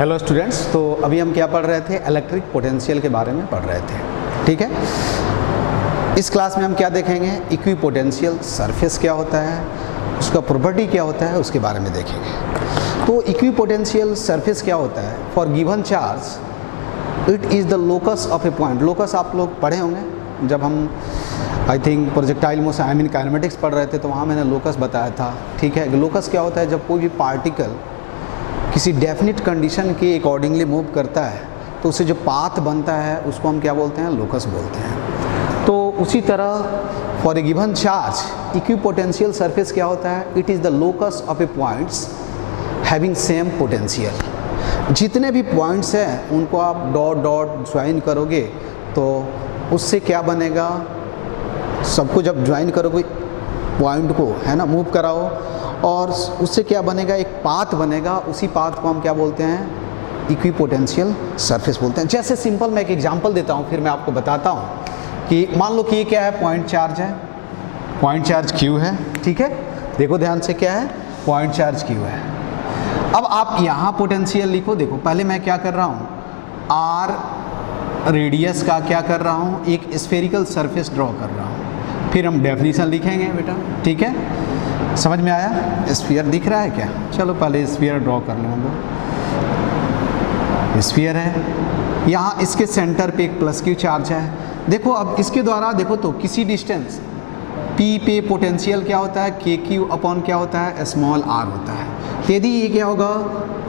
Hello students, तो अभी हम क्या पढ़ रहे थे? इलेक्ट्रिक पोटेंशियल के बारे में पढ़ रहे थे। ठीक है, इस क्लास में हम क्या देखेंगे? इक्विपोटेंशियल सरफेस क्या होता है, उसका प्रॉपर्टी क्या होता है, उसके बारे में देखेंगे। तो इक्विपोटेंशियल सरफेस क्या होता है? For given charge it is the locus of A point. Locus आप लोग पढ़े होंगे जब हम I think projectile motion I mean kinematics पढ़ रहे थे, तो वहाँ मैंने लोकस बताया था। ठीक है, लोकस क्या होता है? जब कोई भी पार्टिकल किसी डेफिनेट कंडीशन के अकॉर्डिंगली मूव करता है तो उससे जो पाथ बनता है उसको हम क्या बोलते हैं? लोकस बोलते हैं। तो उसी तरह for a given charge equipotential surface क्या होता है? It is the locus of A points having same potential. जितने भी पॉइंट्स हैं उनको आप डॉट डॉट ज्वाइन करोगे तो उससे क्या बनेगा? सबको जब ज्वाइन करोगे पॉइंट को, है ना, मूव कराओ, और उससे क्या बनेगा? एक पाथ बनेगा। उसी पाथ को हम क्या बोलते हैं? इक्विपोटेंशियल सरफेस बोलते हैं। जैसे सिंपल मैं एक एग्जांपल देता हूँ, फिर मैं आपको बताता हूँ कि मान लो कि ये क्या है? पॉइंट चार्ज है, पॉइंट चार्ज क्यू है। ठीक है, देखो ध्यान से, क्या है? पॉइंट चार्ज क्यू है। अब आप यहाँ पोटेंशियल लिखो। देखो पहले मैं क्या कर रहा हूँ? आर रेडियस का क्या कर रहा हूँ? एक स्फेरिकल सरफेस ड्रॉ कर रहा हूँ। फिर हम डेफिनेशन लिखेंगे बेटा। ठीक है, समझ में आया? स्फीयर दिख रहा है क्या? चलो पहले स्फीयर ड्रॉ कर लो हम लोग। स्फीयर है, यहाँ इसके सेंटर पे एक प्लस क्यू चार्ज है। देखो अब इसके द्वारा देखो तो किसी डिस्टेंस पी पे पोटेंशियल क्या होता है? के क्यू अपॉन क्या होता है? स्मॉल आर होता है। तो यदि ये क्या होगा?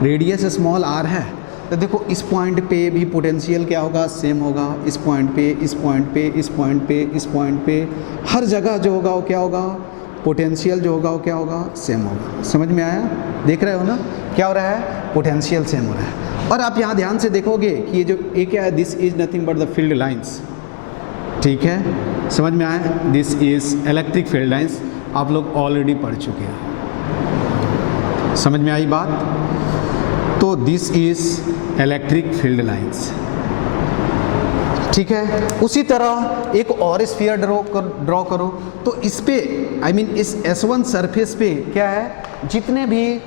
रेडियस स्मॉल आर है, तो देखो इस पॉइंट पे भी पोटेंशियल क्या होगा? सेम होगा। इस पॉइंट पे, इस पॉइंट पे, इस पॉइंट पे, इस पॉइंट पे, हर जगह जो होगा वो क्या होगा? पोटेंशियल जो होगा वो क्या होगा? सेम होगा। समझ में आया? देख रहे हो ना क्या हो रहा है? पोटेंशियल सेम हो रहा है। और आप यहाँ ध्यान से देखोगे कि ये जो ए क्या है? This is nothing but the field lines. ठीक है, समझ में आया? This is electric field lines. आप लोग ऑलरेडी पढ़ चुके हैं। समझ में आई बात? तो this is electric field lines. ठीक है, उसी तरह एक और स्फीयर ड्रॉ करो। तो इस पे आई मीन इस S1 सरफेस पे क्या है? जितने भी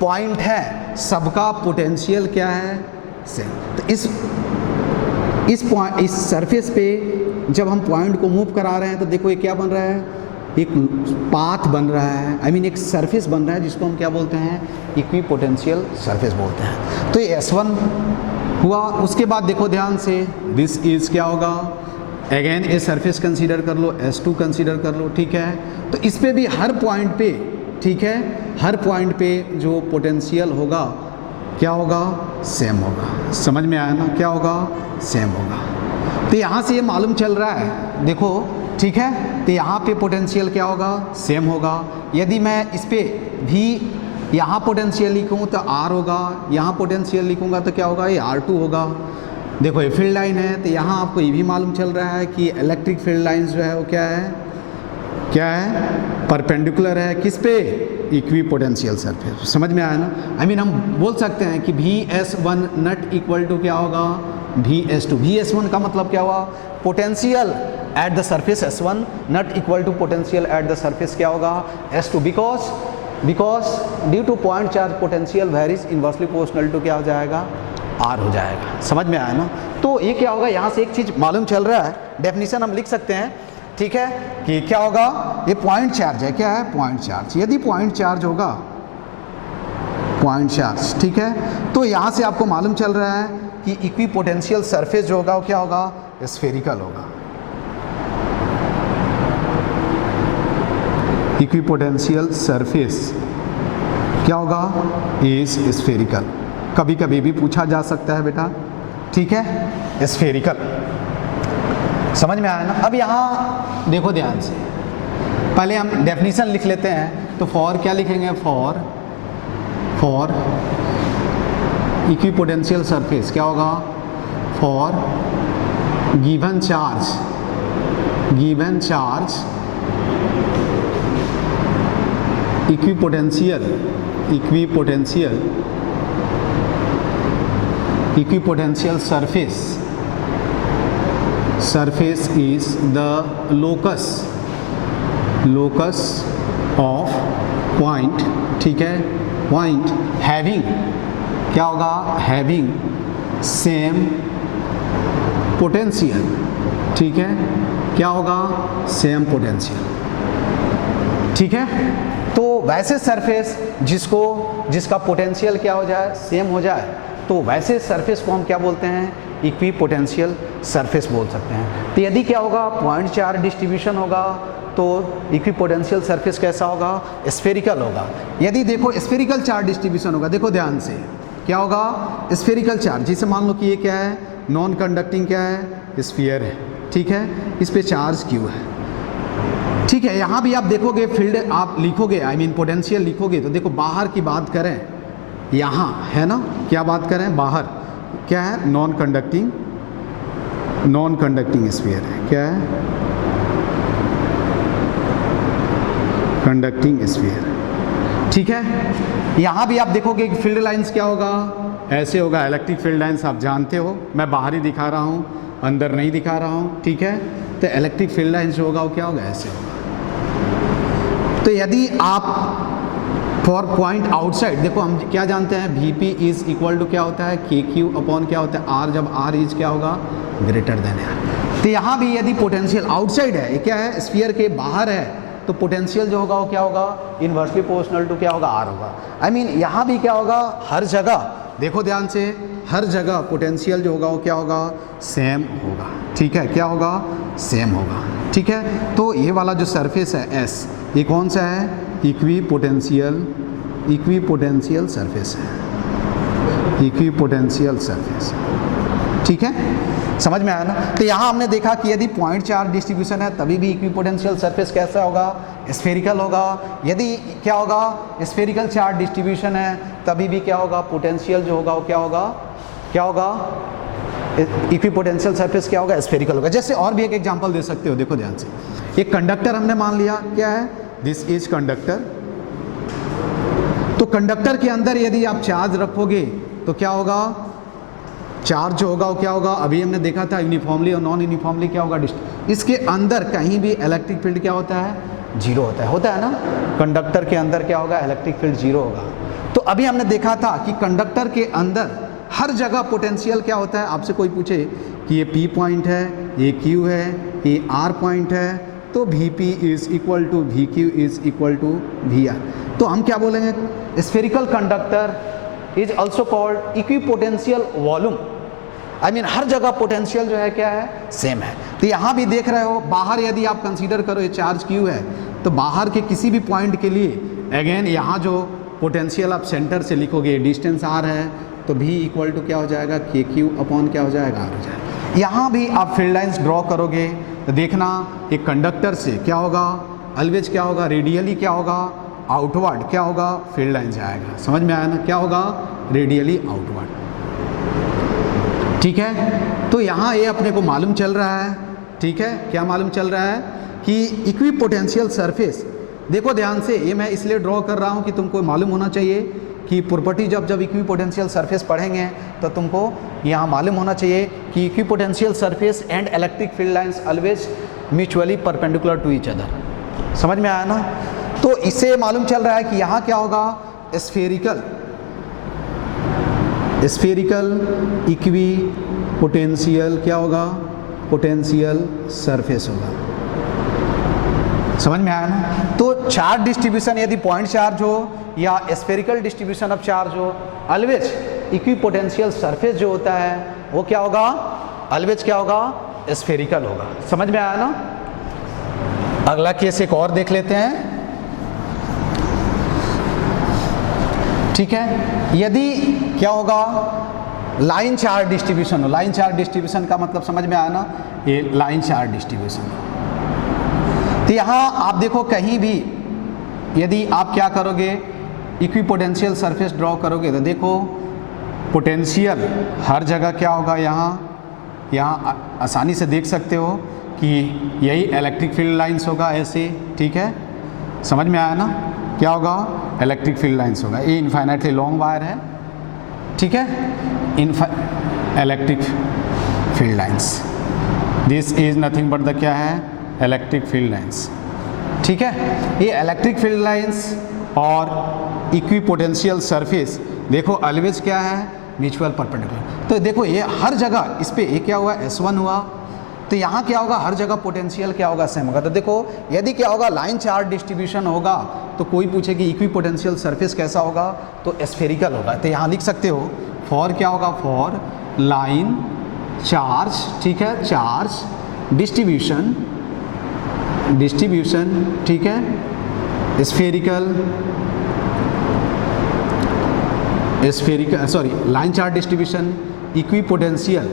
पॉइंट है सबका पोटेंशियल क्या है? सेम। तो इस सरफेस पे जब हम पॉइंट को मूव करा रहे हैं तो देखो ये क्या बन रहा है? एक पाथ बन रहा है, आई मीन एक सरफेस बन रहा है जिसको हम क्या बोलते हैं? इक्विपोटेंशियल सरफेस बोलते हैं। तो ये S1 हुआ। उसके बाद देखो ध्यान से, दिस इज क्या होगा? अगेन ए सरफेस कंसीडर कर लो, S2 कंसीडर कर लो। ठीक है, तो इस पे भी हर पॉइंट पे, ठीक है, हर पॉइंट पे जो पोटेंशियल होगा क्या होगा? सेम होगा। समझ में आया ना? क्या होगा? सेम होगा। तो यहाँ से ये मालूम चल रहा है, देखो, ठीक है, तो यहाँ पे पोटेंशियल क्या होगा? सेम होगा। यदि मैं इस पे भी यहाँ पोटेंशियल लिखूँ तो R होगा, यहाँ पोटेंशियल लिखूँगा तो क्या होगा? ये R2 होगा। देखो ये फील्ड लाइन है, तो यहाँ आपको ये भी मालूम चल रहा है कि इलेक्ट्रिक फील्ड लाइंस जो है वो क्या है? क्या है? परपेंडिकुलर है किस पे? Equipotential surface. समझ में आया ना? आई मीन हम बोल सकते हैं कि VS1 नट इक्वल टू क्या होगा? VS2। VS1 का मतलब क्या हुआ? Potential at the surface S1 not equal to potential at the surface क्या होगा? S2। Because due to point charge potential varies inversely proportional to क्या हो जाएगा? R हो जाएगा। समझ में आया ना? तो ये क्या होगा? यहाँ से एक चीज़ मालूम चल रहा है, डेफिनेशन हम लिख सकते हैं। ठीक है, कि क्या होगा? ये पॉइंट चार्ज है। क्या है? Point charge. यदि पॉइंट चार्ज होगा, पॉइंट चार्ज, ठीक है, तो यहाँ से आपको मालूम चल रहा है कि इक्विपोटेंशियल सरफेस जो होगा वो क्या होगा? स्फेरिकल होगा। इक्विपोटेंशियल सरफेस क्या होगा? Is spherical. कभी कभी भी पूछा जा सकता है बेटा। ठीक है, स्फेरिकल। समझ में आया ना? अब यहाँ देखो ध्यान से, पहले हम डेफिनेशन लिख लेते हैं। तो फॉर क्या लिखेंगे? फॉर इक्विपोटेंशियल सरफेस क्या होगा? For given charge equipotential surface is the locus of point, ठीक है, point having क्या होगा, हैविंग सेम पोटेंशियल, ठीक है, क्या होगा, सेम पोटेंशियल, ठीक है। तो वैसे सरफेस जिसका पोटेंशियल क्या हो जाए, सेम हो जाए, तो वैसे सरफेस को हम क्या बोलते हैं, इक्वी पोटेंशियल सरफेस बोल सकते हैं। तो यदि क्या होगा, पॉइंट चार्ज डिस्ट्रीब्यूशन होगा तो इक्वी पोटेंशियल सरफेस कैसा होगा, स्फेरिकल होगा। यदि देखो स्फेरिकल चार्ज डिस्ट्रीब्यूशन होगा, देखो ध्यान से, क्या होगा, स्फेरिकल चार्ज, जिसे मान लो कि ये क्या है, नॉन कंडक्टिंग क्या है, स्फीयर है, ठीक है, इस पे चार्ज क्यू है, ठीक है। यहाँ भी आप देखोगे फील्ड आप लिखोगे, आई मीन पोटेंशियल लिखोगे, तो देखो बाहर की बात करें, यहाँ है ना, क्या बात करें, बाहर क्या है, नॉन कंडक्टिंग स्फीयर है, क्या है, कंडक्टिंग स्फीयर, ठीक है। यहाँ भी आप देखोगे कि फील्ड लाइंस क्या होगा, ऐसे होगा, इलेक्ट्रिक फील्ड लाइंस आप जानते हो, मैं बाहर ही दिखा रहा हूँ, अंदर नहीं दिखा रहा हूँ, ठीक है। तो इलेक्ट्रिक फील्ड लाइंस जो होगा वो क्या होगा, ऐसे होगा। तो यदि आप फॉर पॉइंट आउटसाइड, देखो हम क्या जानते हैं, Vp इज इक्वल टू क्या होता है, KQ अपॉन क्या होता है, R, जब R इज क्या होगा, ग्रेटर देन R। तो यहाँ भी यदि पोटेंशियल आउटसाइड है, ये क्या है, स्फीयर के बाहर है, तो पोटेंशियल जो होगा वो क्या होगा, इन्वर्सली प्रोपोर्शनल टू क्या होगा, R होगा। आई मीन यहाँ भी क्या होगा, हर जगह देखो ध्यान से, हर जगह पोटेंशियल जो होगा वो क्या होगा, सेम होगा, ठीक है, क्या होगा, सेम होगा, ठीक है। तो ये वाला जो सरफेस है S, ये कौन सा है, इक्वी पोटेंशियल सरफेस है, इक्वी पोटेंशियल सरफेस, ठीक है, समझ में आया ना। तो यहाँ हमने देखा कि यदि पॉइंट चार्ज डिस्ट्रीब्यूशन है तभी भी इक्वी पोटेंशियल सरफेस कैसा होगा, स्फेरिकल होगा। यदि क्या होगा, स्फेरिकल चार्ज डिस्ट्रीब्यूशन है तभी भी क्या होगा, पोटेंशियल जो होगा वो क्या होगा, इक्वी पोटेंशियल सरफेस क्या होगा, स्फेरिकल होगा। जैसे और भी एक एग्जांपल दे सकते हो, देखो ध्यान से, एक कंडक्टर हमने मान लिया, क्या है, दिस इज कंडक्टर। तो कंडक्टर के अंदर यदि आप चार्ज रखोगे तो क्या होगा, चार्ज जो होगा वो क्या होगा, अभी हमने देखा था यूनिफॉर्मली और नॉन यूनिफॉर्मली क्या होगा, इसके अंदर कहीं भी इलेक्ट्रिक फील्ड क्या होता है, जीरो होता है ना। कंडक्टर के अंदर क्या होगा, इलेक्ट्रिक फील्ड जीरो होगा। तो अभी हमने देखा था कि कंडक्टर के अंदर हर जगह पोटेंशियल क्या होता है, आपसे कोई पूछे कि ये P पॉइंट है, ये Q है, ये R पॉइंट है, तो Vp is equal to VQ is equal to VR। तो हम क्या बोलेंगे, spherical conductor is also called equipotential volume. I mean हर जगह पोटेंशियल जो है क्या है, सेम है। तो यहाँ भी देख रहे हो, बाहर यदि आप कंसीडर करो ये चार्ज Q है, तो बाहर के किसी भी पॉइंट के लिए अगेन यहाँ जो पोटेंशियल आप सेंटर से लिखोगे, डिस्टेंस R है, तो V इक्वल टू क्या हो जाएगा, KQ अपॉन क्या हो जाएगा, R हो जाएगा। यहाँ भी आप फील्ड लाइंस ड्रॉ करोगे तो देखना, एक कंडक्टर से क्या होगा, ऑलवेज क्या होगा, रेडियली क्या होगा, आउटवर्ड क्या होगा, फील्ड लाइन जाएगा। समझ में आया ना, क्या होगा, रेडियली आउटवर्ड, ठीक है। तो यहाँ ये अपने को मालूम चल रहा है, ठीक है, क्या मालूम चल रहा है कि इक्वी पोटेंशियल सरफेस, देखो ध्यान से, ये मैं इसलिए ड्रॉ कर रहा हूँ कि तुमको मालूम होना चाहिए कि प्रॉपर्टी जब इक्वी पोटेंशियल सरफेस पढ़ेंगे तो तुमको यहाँ मालूम होना चाहिए कि equipotential surface and electric field lines always mutually perpendicular to each other. समझ में आया ना। तो इससे मालूम चल रहा है कि यहाँ क्या होगा, स्फेरिकल इक्वी पोटेंशियल क्या होगा, पोटेंशियल सरफेस होगा। समझ में आया ना। तो चार्ज डिस्ट्रीब्यूशन यदि पॉइंट चार्ज हो या स्फेरिकल डिस्ट्रीब्यूशन ऑफ चार्ज हो, ऑलवेज इक्वी पोटेंशियल सरफेस जो होता है वो क्या होगा, ऑलवेज क्या होगा, स्फेरिकल होगा। समझ में आया ना। अगला केस एक और देख लेते हैं, ठीक है। यदि क्या होगा, लाइन चार्ज डिस्ट्रीब्यूशन हो, लाइन चार्ज डिस्ट्रीब्यूशन का मतलब समझ में आया ना, ये लाइन चार्ज डिस्ट्रीब्यूशन। तो यहाँ आप देखो कहीं भी यदि आप क्या करोगे, इक्वी पोटेंशियल सरफेस ड्रॉ करोगे तो देखो पोटेंशियल हर जगह क्या होगा, यहाँ आसानी से देख सकते हो कि यही इलेक्ट्रिक फील्ड लाइंस होगा ऐसे, ठीक है। समझ में आया ना, क्या होगा, इलेक्ट्रिक फील्ड लाइंस होगा। ये इनफाइनाइटली लॉन्ग वायर है, ठीक है, electric field lines, this is nothing but the क्या है, इलेक्ट्रिक फील्ड लाइंस, ठीक है। ये इलेक्ट्रिक फील्ड लाइंस और इक्वी पोटेंशियल सरफेस देखो ऑलवेज क्या है, म्यूचुअल परपेंडिकुलर। तो देखो ये हर जगह इस पे ये क्या हुआ, S1 हुआ, तो यहाँ क्या होगा, हर जगह पोटेंशियल क्या होगा, सेम होगा। तो देखो यदि क्या होगा, लाइन चार्ज डिस्ट्रीब्यूशन होगा तो कोई पूछे कि इक्वी पोटेंशियल सरफेस कैसा होगा, तो स्फेरिकल होगा। तो यहाँ लिख सकते हो फॉर क्या होगा, फॉर लाइन चार्ज, ठीक है, चार्ज डिस्ट्रीब्यूशन, ठीक है, spherical sorry line charge distribution equi potential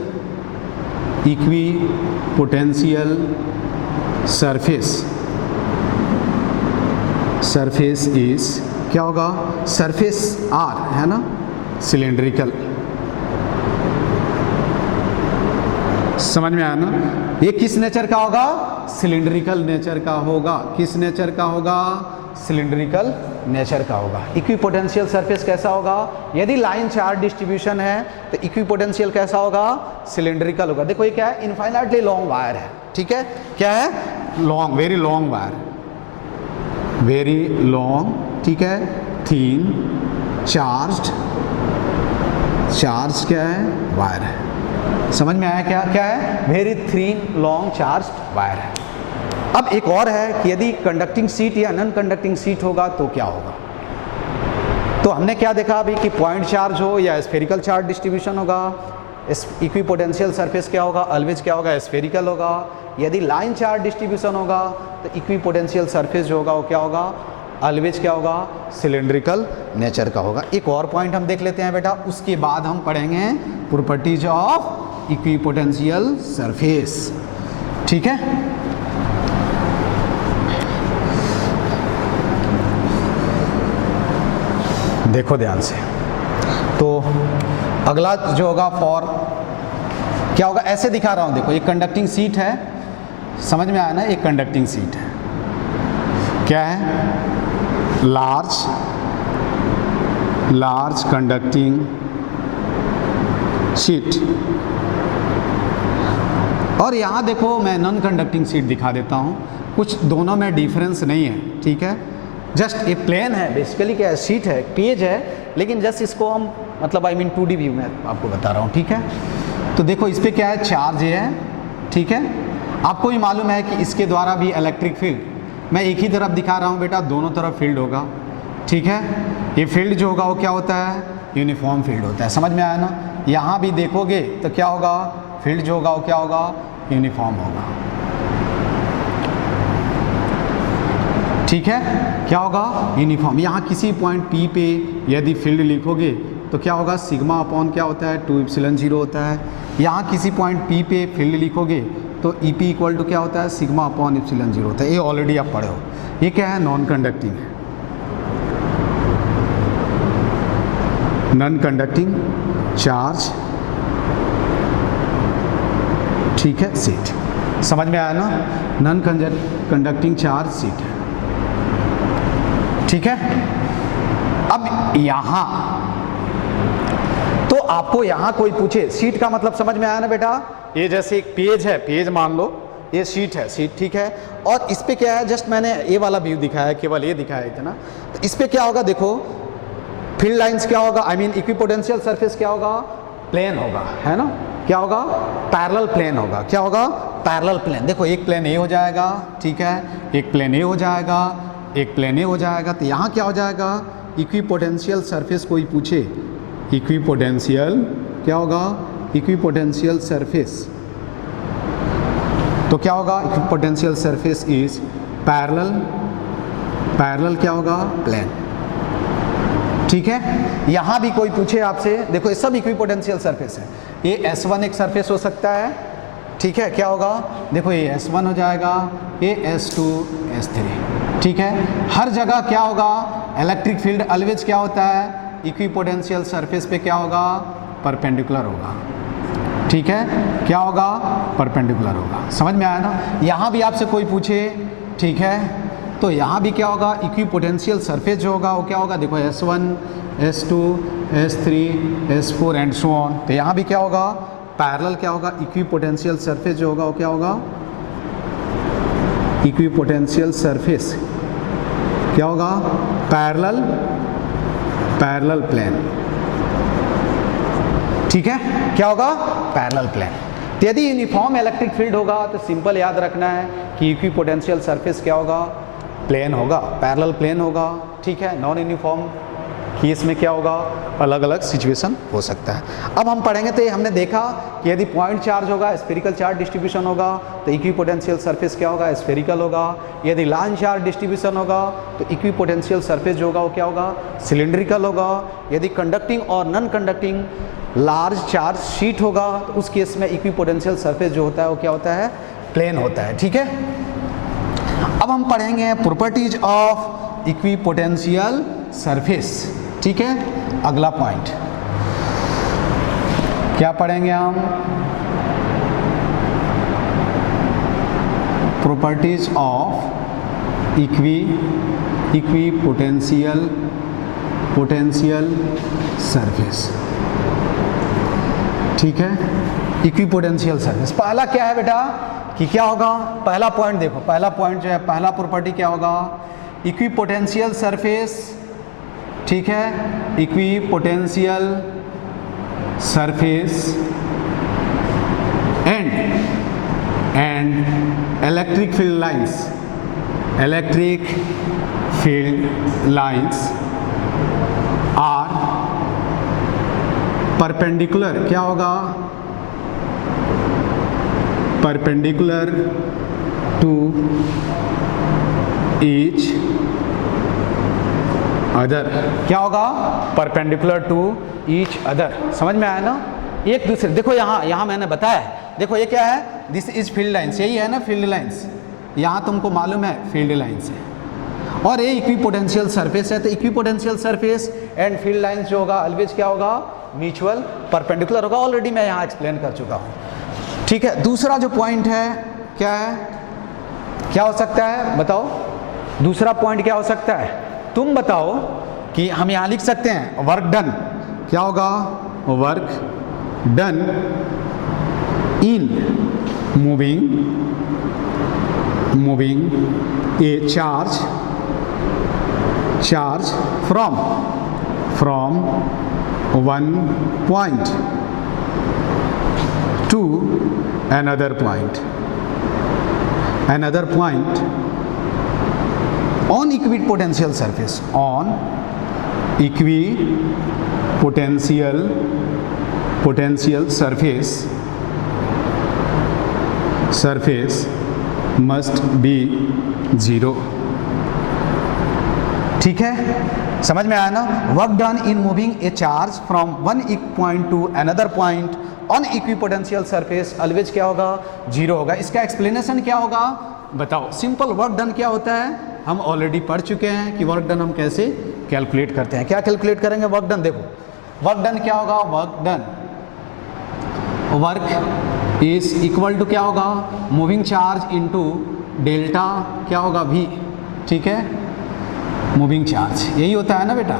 surface is क्या होगा, सरफेस आर है ना, सिलेंड्रिकल। समझ में आया ना, ये किस नेचर का होगा, सिलेंड्रिकल नेचर का होगा। किस नेचर का होगा, सिलेंड्रिकल नेचर का होगा। इक्विपोटेंशियल सरफेस कैसा होगा, यदि लाइन चार्ज डिस्ट्रीब्यूशन है तो इक्विपोटेंशियल कैसा होगा, सिलेंड्रिकल होगा। देखो ये क्या है, इनफाइनाइटली लॉन्ग वायर है, ठीक है, क्या है, long, very long wire, very long, ठीक है, थीन चार्ज क्या है, वायर है। समझ में आया क्या क्या है, very thin long charge wire है। अब एक और है कि यदि कंडक्टिंग सीट या नॉन कंडक्टिंग सीट होगा तो क्या होगा। तो हमने क्या देखा अभी कि पॉइंट चार्ज हो या स्फेरिकल चार्ज डिस्ट्रीब्यूशन होगा, इक्विपोटेंशियल सरफेस क्या होगा, ऑलवेज क्या होगा, स्फेरिकल होगा। यदि लाइन चार्ज डिस्ट्रीब्यूशन होगा तो इक्विपोटेंशियल सरफेस जो होगा वो क्या होगा, ऑलवेज क्या होगा, सिलेंड्रिकल नेचर का होगा। एक और पॉइंट हम देख लेते हैं बेटा, उसके बाद हम पढ़ेंगे प्रॉपर्टीज ऑफ इक्विपोटेंशियल सरफेस, ठीक है। देखो ध्यान से, तो अगला जो होगा फॉर क्या होगा, ऐसे दिखा रहा हूं, देखो एक कंडक्टिंग सीट है, समझ में आया ना, एक कंडक्टिंग सीट है, क्या है, लार्ज कंडक्टिंग सीट। और यहां देखो मैं नॉन कंडक्टिंग सीट दिखा देता हूं, कुछ दोनों में डिफरेंस नहीं है, ठीक है, जस्ट ये प्लेन है, बेसिकली क्या है, सीट है, पेज है, लेकिन जस्ट इसको हम मतलब I mean 2D व्यू में आपको बता रहा हूँ, ठीक है। तो देखो इस पर क्या है, चार्ज है, ठीक है, आपको भी मालूम है कि इसके द्वारा भी इलेक्ट्रिक फील्ड, मैं एक ही तरफ दिखा रहा हूँ बेटा, दोनों तरफ फील्ड होगा, ठीक है। ये फील्ड जो होगा वो क्या होता है, यूनिफॉर्म फील्ड होता है। समझ में आया ना, यहाँ भी देखोगे तो क्या होगा, फील्ड जो होगा वो क्या होगा, यूनिफॉर्म होगा, ठीक है, क्या होगा, यूनिफॉर्म। यहाँ किसी पॉइंट P पे यदि फील्ड लिखोगे तो क्या होगा, सिग्मा अपॉन क्या होता है, 2 एप्सिलॉन 0 होता है। यहाँ किसी पॉइंट P पे फील्ड लिखोगे तो EP इक्वल टू क्या होता है, सिग्मा अपॉन एप्सिलॉन 0 होता है। ये ऑलरेडी आप पढ़े हो। ये क्या है, नॉन कंडक्टिंग है, नॉन कंडक्टिंग चार्ज, ठीक है, सीट। समझ में आया ना, नॉन कंडक्टिंग चार्ज सीट है, ठीक है। अब यहां तो आपको यहां कोई पूछे, सीट का मतलब समझ में आया ना बेटा, ये जैसे एक पेज है, पेज मान लो, ये सीट है, सीट, ठीक है। और इस पे क्या है, जस्ट मैंने ये वाला व्यू दिखाया है, केवल ये दिखाया है इतना। तो इस पे क्या होगा, देखो फील्ड लाइंस क्या होगा, I mean इक्विपोटेंशियल सरफेस क्या होगा, प्लेन होगा, है ना, क्या होगा, पैरेलल प्लेन होगा, क्या होगा, पैरेलल प्लेन। देखो एक प्लेन ये हो जाएगा, ठीक है, एक प्लेन ये हो जाएगा, एक प्लेन हो जाएगा। तो यहाँ क्या हो जाएगा, इक्विपोटेंशियल सरफेस कोई पूछे, इक्विपोटेंशियल क्या होगा, इक्विपोटेंशियल सरफेस, तो क्या होगा, इक्विपोटेंशियल सरफेस इज पैरेलल क्या होगा, प्लेन, ठीक है। यहाँ भी कोई पूछे आपसे, देखो ये सब इक्विपोटेंशियल सरफेस है, ये S1 एक सरफेस हो सकता है, ठीक है, क्या होगा, देखो ये S1 हो जाएगा, ये S2 S3, ठीक है। हर जगह क्या होगा, इलेक्ट्रिक फील्ड ऑलवेज क्या होता है, इक्विपोटेंशियल सरफेस पे क्या होगा, परपेंडिकुलर होगा, ठीक है, क्या होगा, परपेंडिकुलर होगा। समझ में आया ना। यहाँ भी आपसे कोई पूछे, ठीक है, तो यहाँ भी क्या होगा, इक्विपोटेंशियल सरफेस जो होगा वो क्या होगा, देखो S1 S2 S3 S4 and so on. तो यहाँ भी क्या होगा, पैरेलल क्या होगा, इक्विपोटेंशियल सरफेस जो होगा वो क्या होगा, इक्विपोटेंशियल सरफेस क्या होगा, पैरेलल प्लेन, ठीक है, क्या होगा, पैरेलल प्लेन। तो यदि यूनिफॉर्म इलेक्ट्रिक फील्ड होगा तो सिंपल याद रखना है कि इक्विपोटेंशियल सरफेस क्या होगा, प्लेन होगा, पैरेलल प्लेन होगा। ठीक है, नॉन यूनिफॉर्म कि इसमें क्या होगा, अलग अलग सिचुएशन हो सकता है। अब हम पढ़ेंगे तो हमने देखा कि यदि पॉइंट चार्ज होगा, स्फेरिकल चार्ज डिस्ट्रीब्यूशन होगा तो इक्विपोटेंशियल सरफेस क्या होगा, स्फेरिकल होगा। यदि लाइन चार्ज डिस्ट्रीब्यूशन होगा तो इक्विपोटेंशियल सरफेस जो होगा वो क्या होगा, सिलिंड्रिकल होगा। यदि कंडक्टिंग और non conducting large charge sheet होगा तो उस केस में इक्विपोटेंशियल सरफेस जो होता है वो क्या होता है, प्लेन होता है। ठीक है, अब हम पढ़ेंगे प्रॉपर्टीज ऑफ इक्विपोटेंशियल सरफेस। ठीक है, अगला पॉइंट क्या पढ़ेंगे हम, प्रॉपर्टीज ऑफ इक्विपोटेंशियल सरफेस। ठीक है, इक्विपोटेंशियल सरफेस पहला क्या है बेटा कि क्या होगा, पहला पॉइंट देखो, पहला पॉइंट जो है, पहला प्रॉपर्टी क्या होगा, इक्विपोटेंशियल सरफेस। ठीक है, equipotential surface and electric field lines are perpendicular, क्या होगा, परपेंडिकुलर टू ईच अदर। क्या होगा, परपेंडिकुलर टू ईच अदर। समझ में आया ना, एक दूसरे, देखो यहाँ मैंने बताया है, देखो ये क्या है, दिस इज फील्ड लाइंस, यही है ना फील्ड लाइंस, यहाँ तुमको मालूम है फील्ड लाइंस है, और ये इक्विपोटेंशियल सरफेस है। तो equipotential surface and field lines जो होगा ऑलवेज क्या होगा, म्यूचुअल परपेंडिकुलर होगा। ऑलरेडी मैं यहाँ एक्सप्लेन कर चुका हूँ। ठीक है, दूसरा जो पॉइंट है क्या है, क्या हो सकता है बताओ, दूसरा पॉइंट क्या हो सकता है, तुम बताओ कि हम यहाँ लिख सकते हैं वर्क डन, क्या होगा, work done in moving A charge from one point two another point on equipotential surface, on equipotential surface must be zero। ठीक है, समझ में आया ना, work done in moving A charge from one point two another point on equipotential surface always क्या होगा, zero होगा। इसका एक्सप्लेनेशन क्या होगा बताओ, सिंपल वर्क डन क्या होता है हम ऑलरेडी पढ़ चुके हैं कि वर्क डन हम कैसे कैलकुलेट करते हैं। क्या कैलकुलेट करेंगे वर्क डन, देखो वर्क डन क्या होगा, वर्क इज इक्वल टू क्या होगा, मूविंग चार्ज इनटू डेल्टा क्या होगा V। ठीक है, मूविंग चार्ज यही होता है ना बेटा।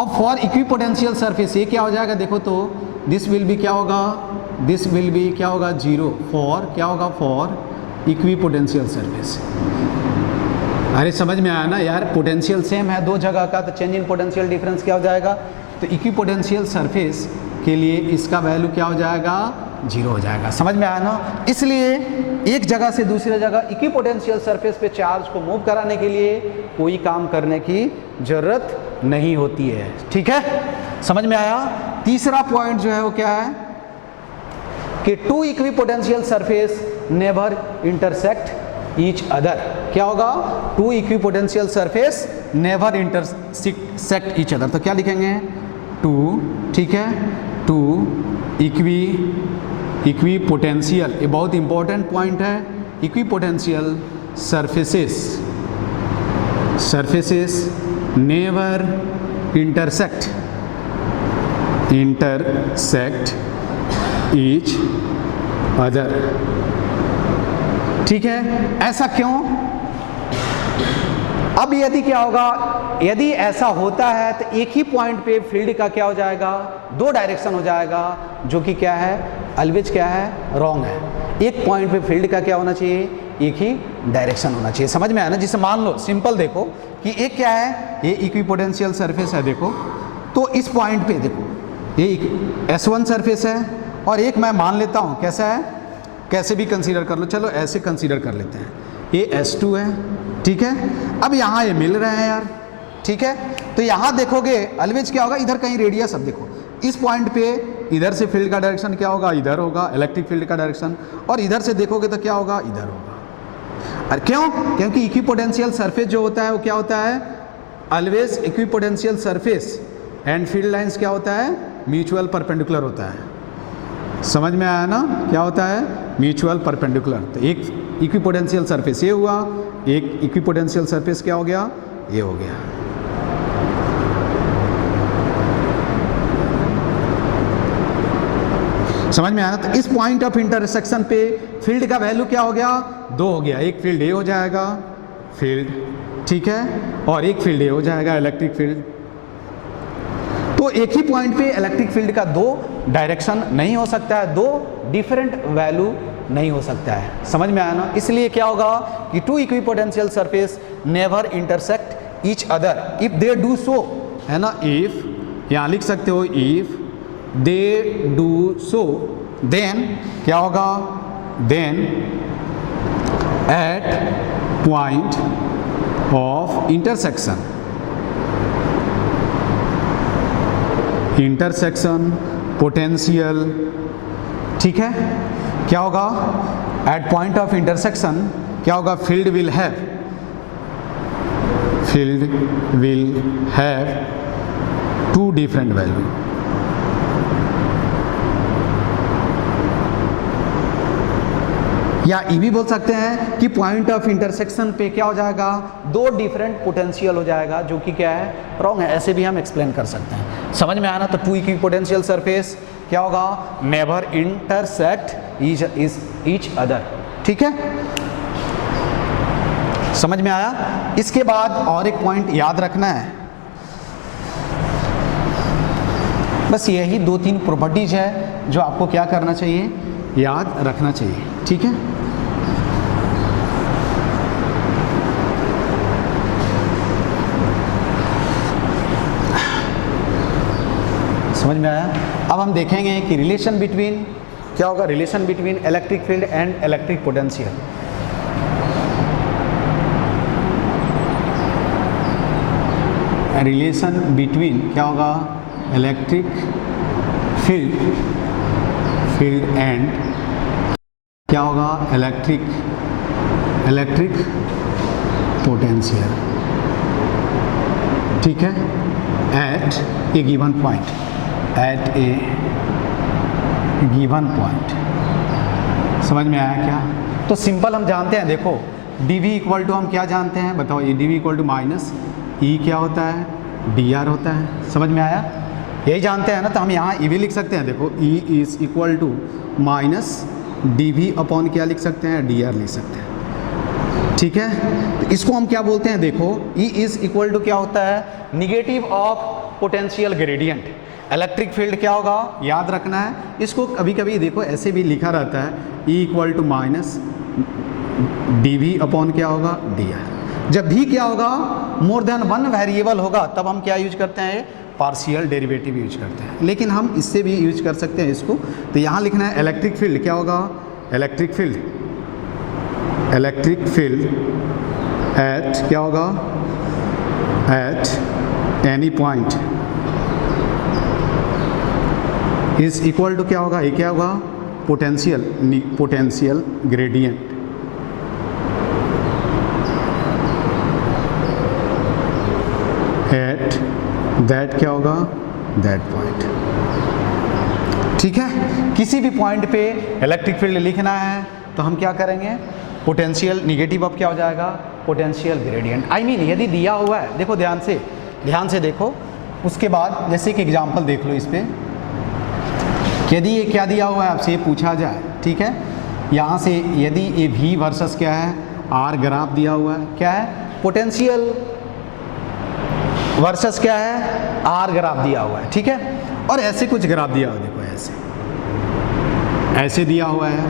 अब फॉर इक्विपोटेंशियल सरफेस ये क्या हो जाएगा, देखो तो दिस विल बी क्या होगा, दिस विल बी क्या होगा, जीरो फॉर क्या होगा, फॉर इक्विपोटेंशियल सरफेस। अरे समझ में आया ना यार, पोटेंशियल सेम है दो जगह का, तो चेंज इन पोटेंशियल डिफरेंस क्या हो जाएगा, तो इक्विपोटेंशियल सरफेस के लिए इसका वैल्यू क्या हो जाएगा, जीरो हो जाएगा। समझ में आया ना, इसलिए एक जगह से दूसरी जगह इक्विपोटेंशियल सरफेस पे चार्ज को मूव कराने के लिए कोई काम करने की जरूरत नहीं होती है। ठीक है, समझ में आया। तीसरा पॉइंट जो है वो क्या है कि two equipotential surface never intersect each other. क्या होगा, two equipotential surface never intersect each other, तो क्या लिखेंगे, टू, ठीक है, टू इक्विपोटेंशियल, ये बहुत इंपॉर्टेंट पॉइंट है, equipotential surfaces never intersect each other. ठीक है, ऐसा क्यों, अब यदि क्या होगा, यदि ऐसा होता है तो एक ही पॉइंट पे फील्ड का क्या हो जाएगा, दो डायरेक्शन हो जाएगा, जो कि क्या है, ऑलवेज क्या है, रॉन्ग है। एक पॉइंट पे फील्ड का क्या होना चाहिए, एक ही डायरेक्शन होना चाहिए। समझ में आया ना, जिसे मान लो सिंपल देखो कि एक क्या है, ये इक्विपोटेंशियल सरफेस है, देखो तो इस पॉइंट पे देखो ये S1 सरफेस है और एक मैं मान लेता हूँ कैसा है, कैसे भी कंसीडर कर लो, चलो ऐसे कंसीडर कर लेते हैं, ये S2 है, ठीक है। अब यहाँ ये मिल रहे हैं यार, ठीक है। तो यहाँ देखोगे ऑलवेज क्या होगा, इधर कहीं रेडियस, अब देखो इस पॉइंट पे इधर से फील्ड का डायरेक्शन क्या होगा, इधर होगा इलेक्ट्रिक फील्ड का डायरेक्शन, और इधर से देखोगे तो क्या होगा, इधर होगा। और क्यों, क्योंकि इक्विपोटेंशियल सरफेस जो होता है वो क्या होता है, always equipotential surface and field lines क्या होता है, म्यूचुअल परपेंडिकुलर होता है। समझ में आया ना, क्या होता है, म्यूचुअल परपेंडिकुलर। तो एक इक्विपोटेंशियल सरफेस ये हुआ, एक इक्विपोटेंशियल सरफेस क्या हो गया, ये हो गया। समझ में आया ना। तो इस पॉइंट ऑफ इंटरसेक्शन पे फील्ड का वैल्यू क्या हो गया, 2 हो गया। एक फील्ड ए हो जाएगा फील्ड, ठीक है, और एक फील्ड ए हो जाएगा इलेक्ट्रिक फील्ड। तो एक ही पॉइंट पे इलेक्ट्रिक फील्ड का 2 डायरेक्शन नहीं हो सकता है, 2 डिफरेंट वैल्यू नहीं हो सकता है। समझ में आया ना। इसलिए क्या होगा कि 2 equipotential surface never intersect each other if they do so, है ना। इफ यहाँ लिख सकते हो, if they do so, then क्या होगा, then at point of intersection, intersection potential, ठीक है, क्या होगा, एट पॉइंट ऑफ इंटरसेक्शन क्या होगा, field will have 2 different value. या ये भी बोल सकते हैं कि पॉइंट ऑफ इंटरसेक्शन पे क्या हो जाएगा, 2 डिफरेंट पोटेंशियल हो जाएगा, जो कि क्या है, रॉन्ग है। ऐसे भी हम एक्सप्लेन कर सकते हैं। समझ में आना। तो 2 इक्विपोटेंशियल सरफेस क्या होगा, नेवर इंटरसेक्ट ईच अदर, ठीक है। समझ में आया। इसके बाद और एक पॉइंट याद रखना है, बस यही 2-3 प्रॉपर्टीज है जो आपको क्या करना चाहिए, याद रखना चाहिए, ठीक है। समझ में आया। अब हम देखेंगे कि रिलेशन बिटवीन क्या होगा, relation between electric field and electric potential. Relation between क्या होगा, इलेक्ट्रिक फील्ड एंड क्या होगा, इलेक्ट्रिक पोटेंशियल, ठीक है, eight a given point, eight a given point. समझ में आया क्या। तो सिंपल हम जानते हैं, देखो dv इक्वल टू हम क्या जानते हैं, बताओ, ये dv इक्वल टू माइनस ई क्या होता है, dr होता है। समझ में आया, यही जानते हैं ना। तो हम यहाँ ई भी लिख सकते हैं, देखो E is equal to minus dv upon क्या लिख सकते हैं, dr लिख सकते हैं, ठीक है। तो इसको हम क्या बोलते हैं, देखो E इज इक्वल टू क्या होता है, negative of potential gradient. Electric field क्या होगा, याद रखना है। इसको कभी कभी देखो ऐसे भी लिखा रहता है, E equal to minus dv upon क्या होगा, dr। जब भी क्या होगा, मोर देन 1 वेरिएबल होगा, तब हम क्या यूज करते हैं, पार्शियल डेरिवेटिव यूज करते हैं। लेकिन हम इससे भी यूज कर सकते हैं इसको। तो यहाँ लिखना है इलेक्ट्रिक फील्ड क्या होगा, इलेक्ट्रिक फील्ड एट क्या होगा, at any point is equal to क्या होगा, ये क्या होगा, पोटेंशियल ग्रेडियंट। एट दैट क्या होगा, दैट पॉइंट, ठीक है। किसी भी पॉइंट पे इलेक्ट्रिक फील्ड लिखना है तो हम क्या करेंगे, पोटेंशियल निगेटिव अब क्या हो जाएगा, पोटेंशियल ग्रेडियंट। आई मीन यदि दिया हुआ है, देखो ध्यान से देखो। उसके बाद जैसे कि एग्जांपल देख लो इस पे, यदि ये क्या दिया हुआ है आपसे ये पूछा जाए, ठीक है। यहाँ से यदि ये V वर्सेस क्या है, R ग्राफ दिया हुआ है, क्या है, पोटेंशियल वर्सेस क्या है, R ग्राफ दिया हुआ है, ठीक है। और ऐसे कुछ ग्राफ दिया हुआ है, देखो ऐसे दिया हुआ है,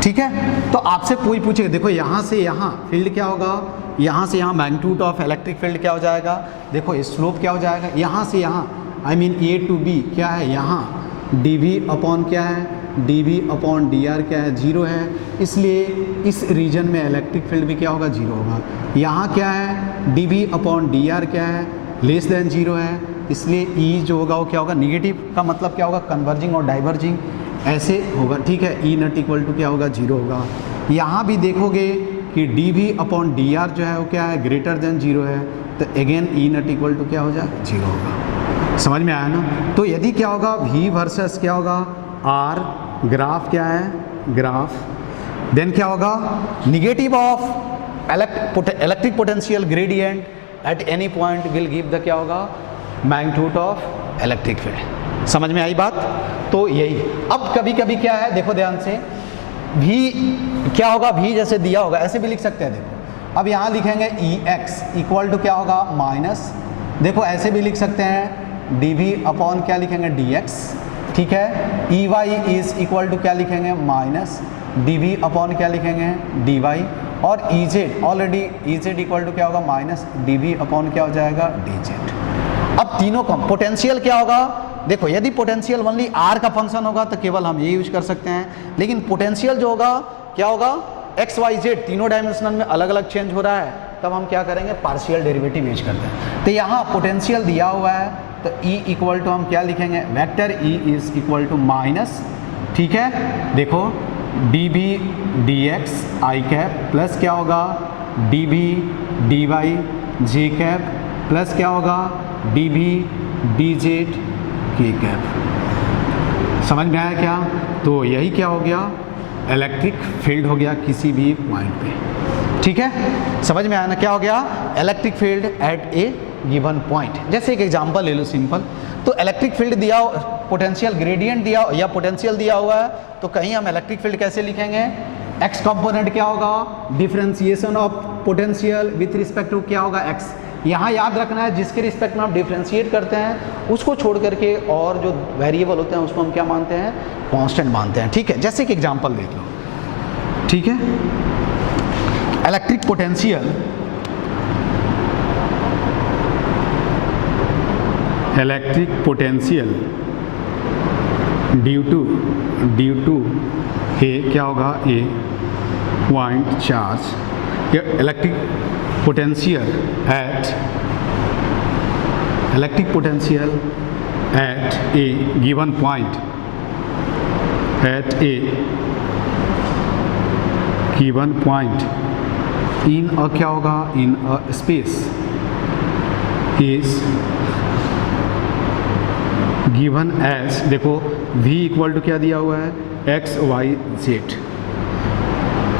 ठीक है। तो आपसे कोई पूछेगा, देखो यहाँ से यहाँ फील्ड क्या होगा, यहाँ से यहाँ मैग्नीट्यूड ऑफ इलेक्ट्रिक फील्ड क्या हो जाएगा, देखो स्लोप क्या हो जाएगा, यहाँ से यहाँ I mean A to B क्या है यहाँ dv अपॉन क्या है dv अपॉन dr क्या है 0 है, इसलिए इस रीजन में इलेक्ट्रिक फील्ड भी क्या होगा 0 होगा। यहाँ क्या है dv अपॉन dr क्या है लेस देन 0 है, इसलिए E जो होगा वो क्या होगा निगेटिव का मतलब क्या होगा कन्वर्जिंग और डाइवर्जिंग ऐसे होगा, ठीक है। E नॉट इक्वल टू क्या होगा 0 होगा। यहाँ भी देखोगे कि dv अपॉन dr जो है वो क्या है ग्रेटर देन 0 है, तो again E not equal to क्या हो जाए 0 होगा। समझ में आया ना। तो यदि क्या होगा V वर्सेस क्या होगा R, ग्राफ क्या है ग्राफ, देन क्या होगा negative of electric potential gradient eight any point will give the क्या होगा मैग्नीट्यूड ऑफ इलेक्ट्रिक फील्ड। समझ में आई बात। तो यही अब कभी कभी क्या है देखो ध्यान से, V क्या होगा V जैसे दिया होगा ऐसे भी लिख सकते हैं। देखो अब यहाँ लिखेंगे Ex इक्वल टू क्या होगा माइनस, देखो ऐसे भी लिख सकते हैं dv अपॉन क्या लिखेंगे dx, ठीक है। Ey इज इक्वल टू क्या लिखेंगे माइनस dv अपॉन क्या लिखेंगे dy, और Ez already Ez equal to क्या होगा माइनस dv अपॉन क्या हो जाएगा dz। अब तीनों का पोटेंशियल क्या होगा, देखो यदि पोटेंशियल ओनली r का फंक्शन होगा तो केवल हम ये यूज कर सकते हैं, लेकिन पोटेंशियल जो होगा क्या होगा एक्स वाई जेड तीनों डायमेंशनल में अलग अलग चेंज हो रहा है, तब हम क्या करेंगे पार्शियल डेरिवेटिव यूज करते हैं। तो यहाँ पोटेंशियल दिया हुआ है तो E इक्वल टू हम क्या लिखेंगे vector E is equal to minus, ठीक है। देखो dv dx i cap plus क्या होगा dv dy j cap plus क्या होगा dv dz k कैप। समझ में आया क्या। तो यही क्या हो गया इलेक्ट्रिक फील्ड हो गया किसी भी पॉइंट पे, ठीक है। समझ में आया ना क्या हो गया electric field at a given point. जैसे एक एग्जांपल ले लो सिंपल, तो इलेक्ट्रिक फील्ड दिया पोटेंशियल ग्रेडियंट दिया या पोटेंशियल दिया हुआ है, तो कहीं हम इलेक्ट्रिक फील्ड कैसे लिखेंगे x कंपोनेंट क्या होगा differentiation of potential with respect to क्या होगा x। यहाँ याद रखना है जिसके रिस्पेक्ट में आप डिफरेंशिएट करते हैं उसको छोड़ करके और जो वेरिएबल होते हैं उसको हम क्या मानते हैं कांस्टेंट मानते हैं, ठीक है। जैसे कि एग्जांपल देख लो, ठीक है। Electric potential due to a क्या होगा a point charge, electric potential at a given point in a क्या होगा in a space is given as, देखो v इक्वल टू क्या दिया हुआ है x y z,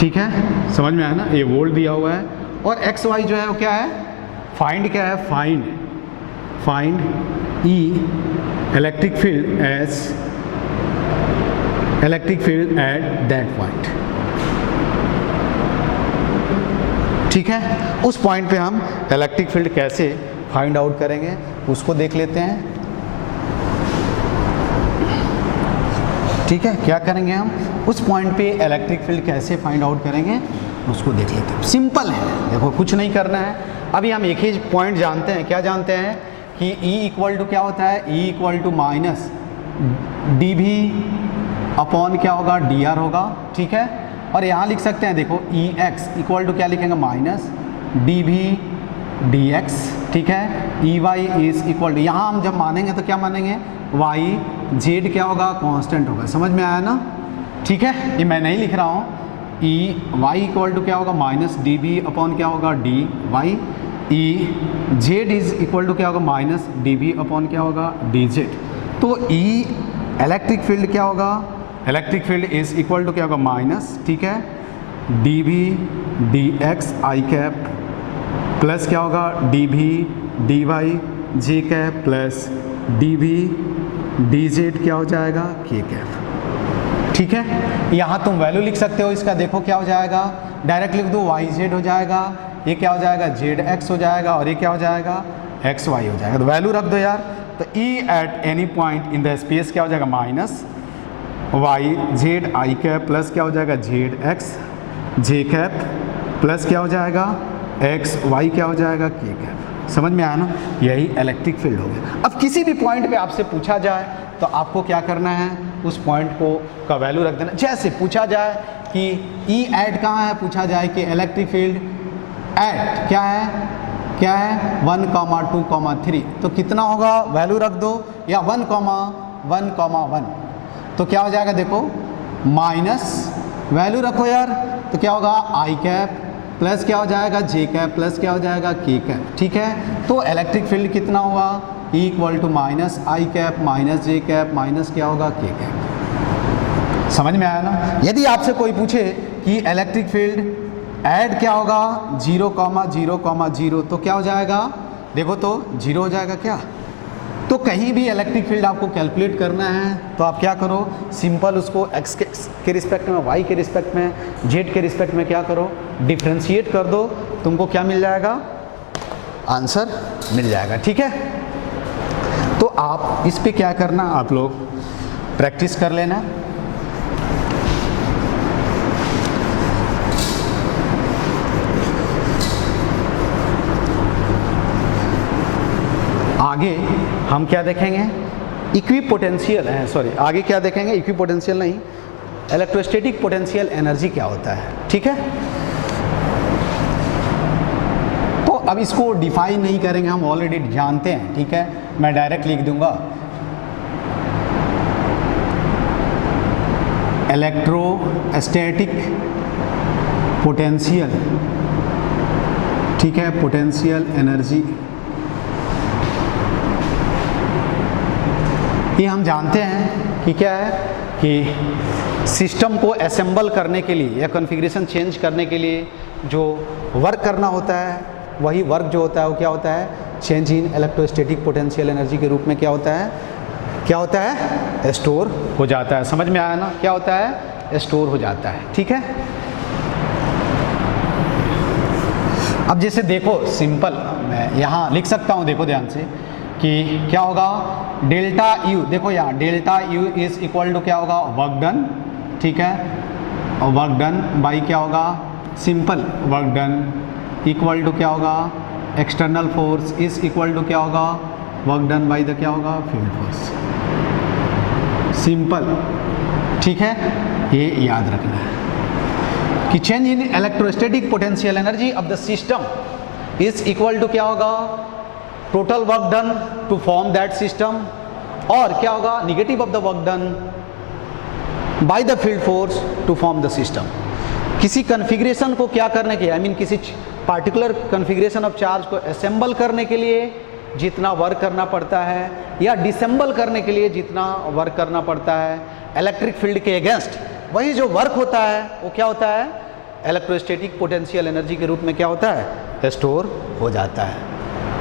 ठीक है। समझ में आया ना, ये वोल्ट दिया हुआ है और x y जो है वो क्या है फाइंड क्या है find E electric field at that point, ठीक है। उस पॉइंट पे हम इलेक्ट्रिक फील्ड कैसे फाइंड आउट करेंगे उसको देख लेते हैं, ठीक है। क्या करेंगे हम उस पॉइंट पे इलेक्ट्रिक फील्ड कैसे फाइंड आउट करेंगे उसको देख लेते हैं। सिंपल है, देखो कुछ नहीं करना है। अभी हम एक ही पॉइंट जानते हैं, क्या जानते हैं कि E इक्वल टू क्या होता है E equal to minus dv upon क्या होगा dr होगा, ठीक है। और यहाँ लिख सकते हैं देखो Ex इक्वल टू क्या लिखेंगे माइनस dv dx, ठीक है। Ey इज इक्वल टू यहाँ हम जब मानेंगे तो क्या मानेंगे y z क्या होगा कांस्टेंट होगा। समझ में आया ना, ठीक है। ये मैं नहीं लिख रहा हूँ y इक्वल टू क्या होगा माइनस dv अपॉन क्या होगा dy, z is equal to क्या होगा माइनस dv अपॉन क्या होगा dz। तो E इलेक्ट्रिक फील्ड क्या होगा electric field is equal to क्या होगा माइनस, ठीक है, dv dx i cap plus क्या होगा dv dy j cap plus dv dz क्या हो जाएगा k कैप, ठीक है। यहाँ तुम वैल्यू लिख सकते हो इसका, देखो क्या हो जाएगा डायरेक्ट लिख दो yz हो जाएगा, ये क्या हो जाएगा zx हो जाएगा और ये क्या हो जाएगा xy हो जाएगा। तो वैल्यू रख दो यार। तो E eight any point in the space क्या हो जाएगा minus y z i cap plus क्या हो जाएगा zx j कैप प्लस क्या हो जाएगा x y क्या हो जाएगा k कैप। समझ में आया ना, यही इलेक्ट्रिक फील्ड हो गया। अब किसी भी पॉइंट पे आपसे पूछा जाए तो आपको क्या करना है, उस पॉइंट को का वैल्यू रख देना। जैसे पूछा जाए कि ई एट कहाँ है, पूछा जाए कि इलेक्ट्रिक फील्ड एट क्या है 1,2,3, तो कितना होगा वैल्यू रख दो, या 1,1,1, तो क्या हो जाएगा देखो माइनस वैल्यू रखो यार, तो क्या होगा आई कैप प्लस क्या हो जाएगा जे कैप प्लस क्या हो जाएगा के कैप। ठीक है, तो इलेक्ट्रिक फील्ड कितना हुआ equal to minus I cap minus J cap minus क्या होगा के कैप। समझ में आया ना। यदि आपसे कोई पूछे कि इलेक्ट्रिक फील्ड ऐड क्या होगा 0,0,0, तो क्या हो जाएगा देखो, तो 0 हो जाएगा क्या। तो कहीं भी इलेक्ट्रिक फील्ड आपको कैलकुलेट करना है तो आप क्या करो, सिंपल उसको x के रिस्पेक्ट में, y के रिस्पेक्ट में, z के रिस्पेक्ट में क्या करो, डिफ्रेंशिएट कर दो, तुमको क्या मिल जाएगा, आंसर मिल जाएगा। ठीक है, तो आप इस पे क्या करना, आप लोग प्रैक्टिस कर लेना। आगे हम क्या देखेंगे, इक्विपोटेंशियल है, सॉरी आगे क्या देखेंगे, इक्विपोटेंशियल नहीं, इलेक्ट्रोस्टैटिक पोटेंशियल एनर्जी क्या होता है। ठीक है, तो अब इसको डिफाइन नहीं करेंगे, हम ऑलरेडी जानते हैं। ठीक है, मैं डायरेक्ट लिख दूंगा इलेक्ट्रोस्टैटिक पोटेंशियल, ठीक है, पोटेंशियल एनर्जी, ये हम जानते हैं कि क्या है कि सिस्टम को असेंबल करने के लिए या कॉन्फ़िगरेशन चेंज करने के लिए जो वर्क करना होता है, वही वर्क जो होता है वो क्या होता है, change in electrostatic potential energy के रूप में क्या होता है, स्टोर हो जाता है। समझ में आया ना, क्या होता है, स्टोर हो जाता है। ठीक है, अब जैसे देखो सिंपल मैं यहाँ लिख सकता हूँ, देखो ध्यान से कि क्या होगा, डेल्टा यू, देखो यहाँ delta U is equal to क्या होगा, वर्क डन। ठीक है, और वर्क डन बाई क्या होगा, simple work done equal to क्या होगा, external force is equal to क्या होगा, वर्क डन बाई द क्या होगा, फील्ड फोर्स। सिंपल, ठीक है, ये याद रखना है कि change in electrostatic potential energy of the system is equal to क्या होगा, total work done to form that system, और क्या होगा, negative of the work done by the field force to form the system. किसी configuration को क्या करने के, आई मीन किसी पार्टिकुलर कॉन्फ़िगरेशन ऑफ चार्ज को असेंबल करने के लिए जितना वर्क करना पड़ता है, या डिसेंबल करने के लिए जितना वर्क करना पड़ता है इलेक्ट्रिक फील्ड के अगेंस्ट, वही जो वर्क होता है वो क्या होता है, इलेक्ट्रोस्टैटिक पोटेंशियल एनर्जी के रूप में क्या होता है, स्टोर हो जाता है।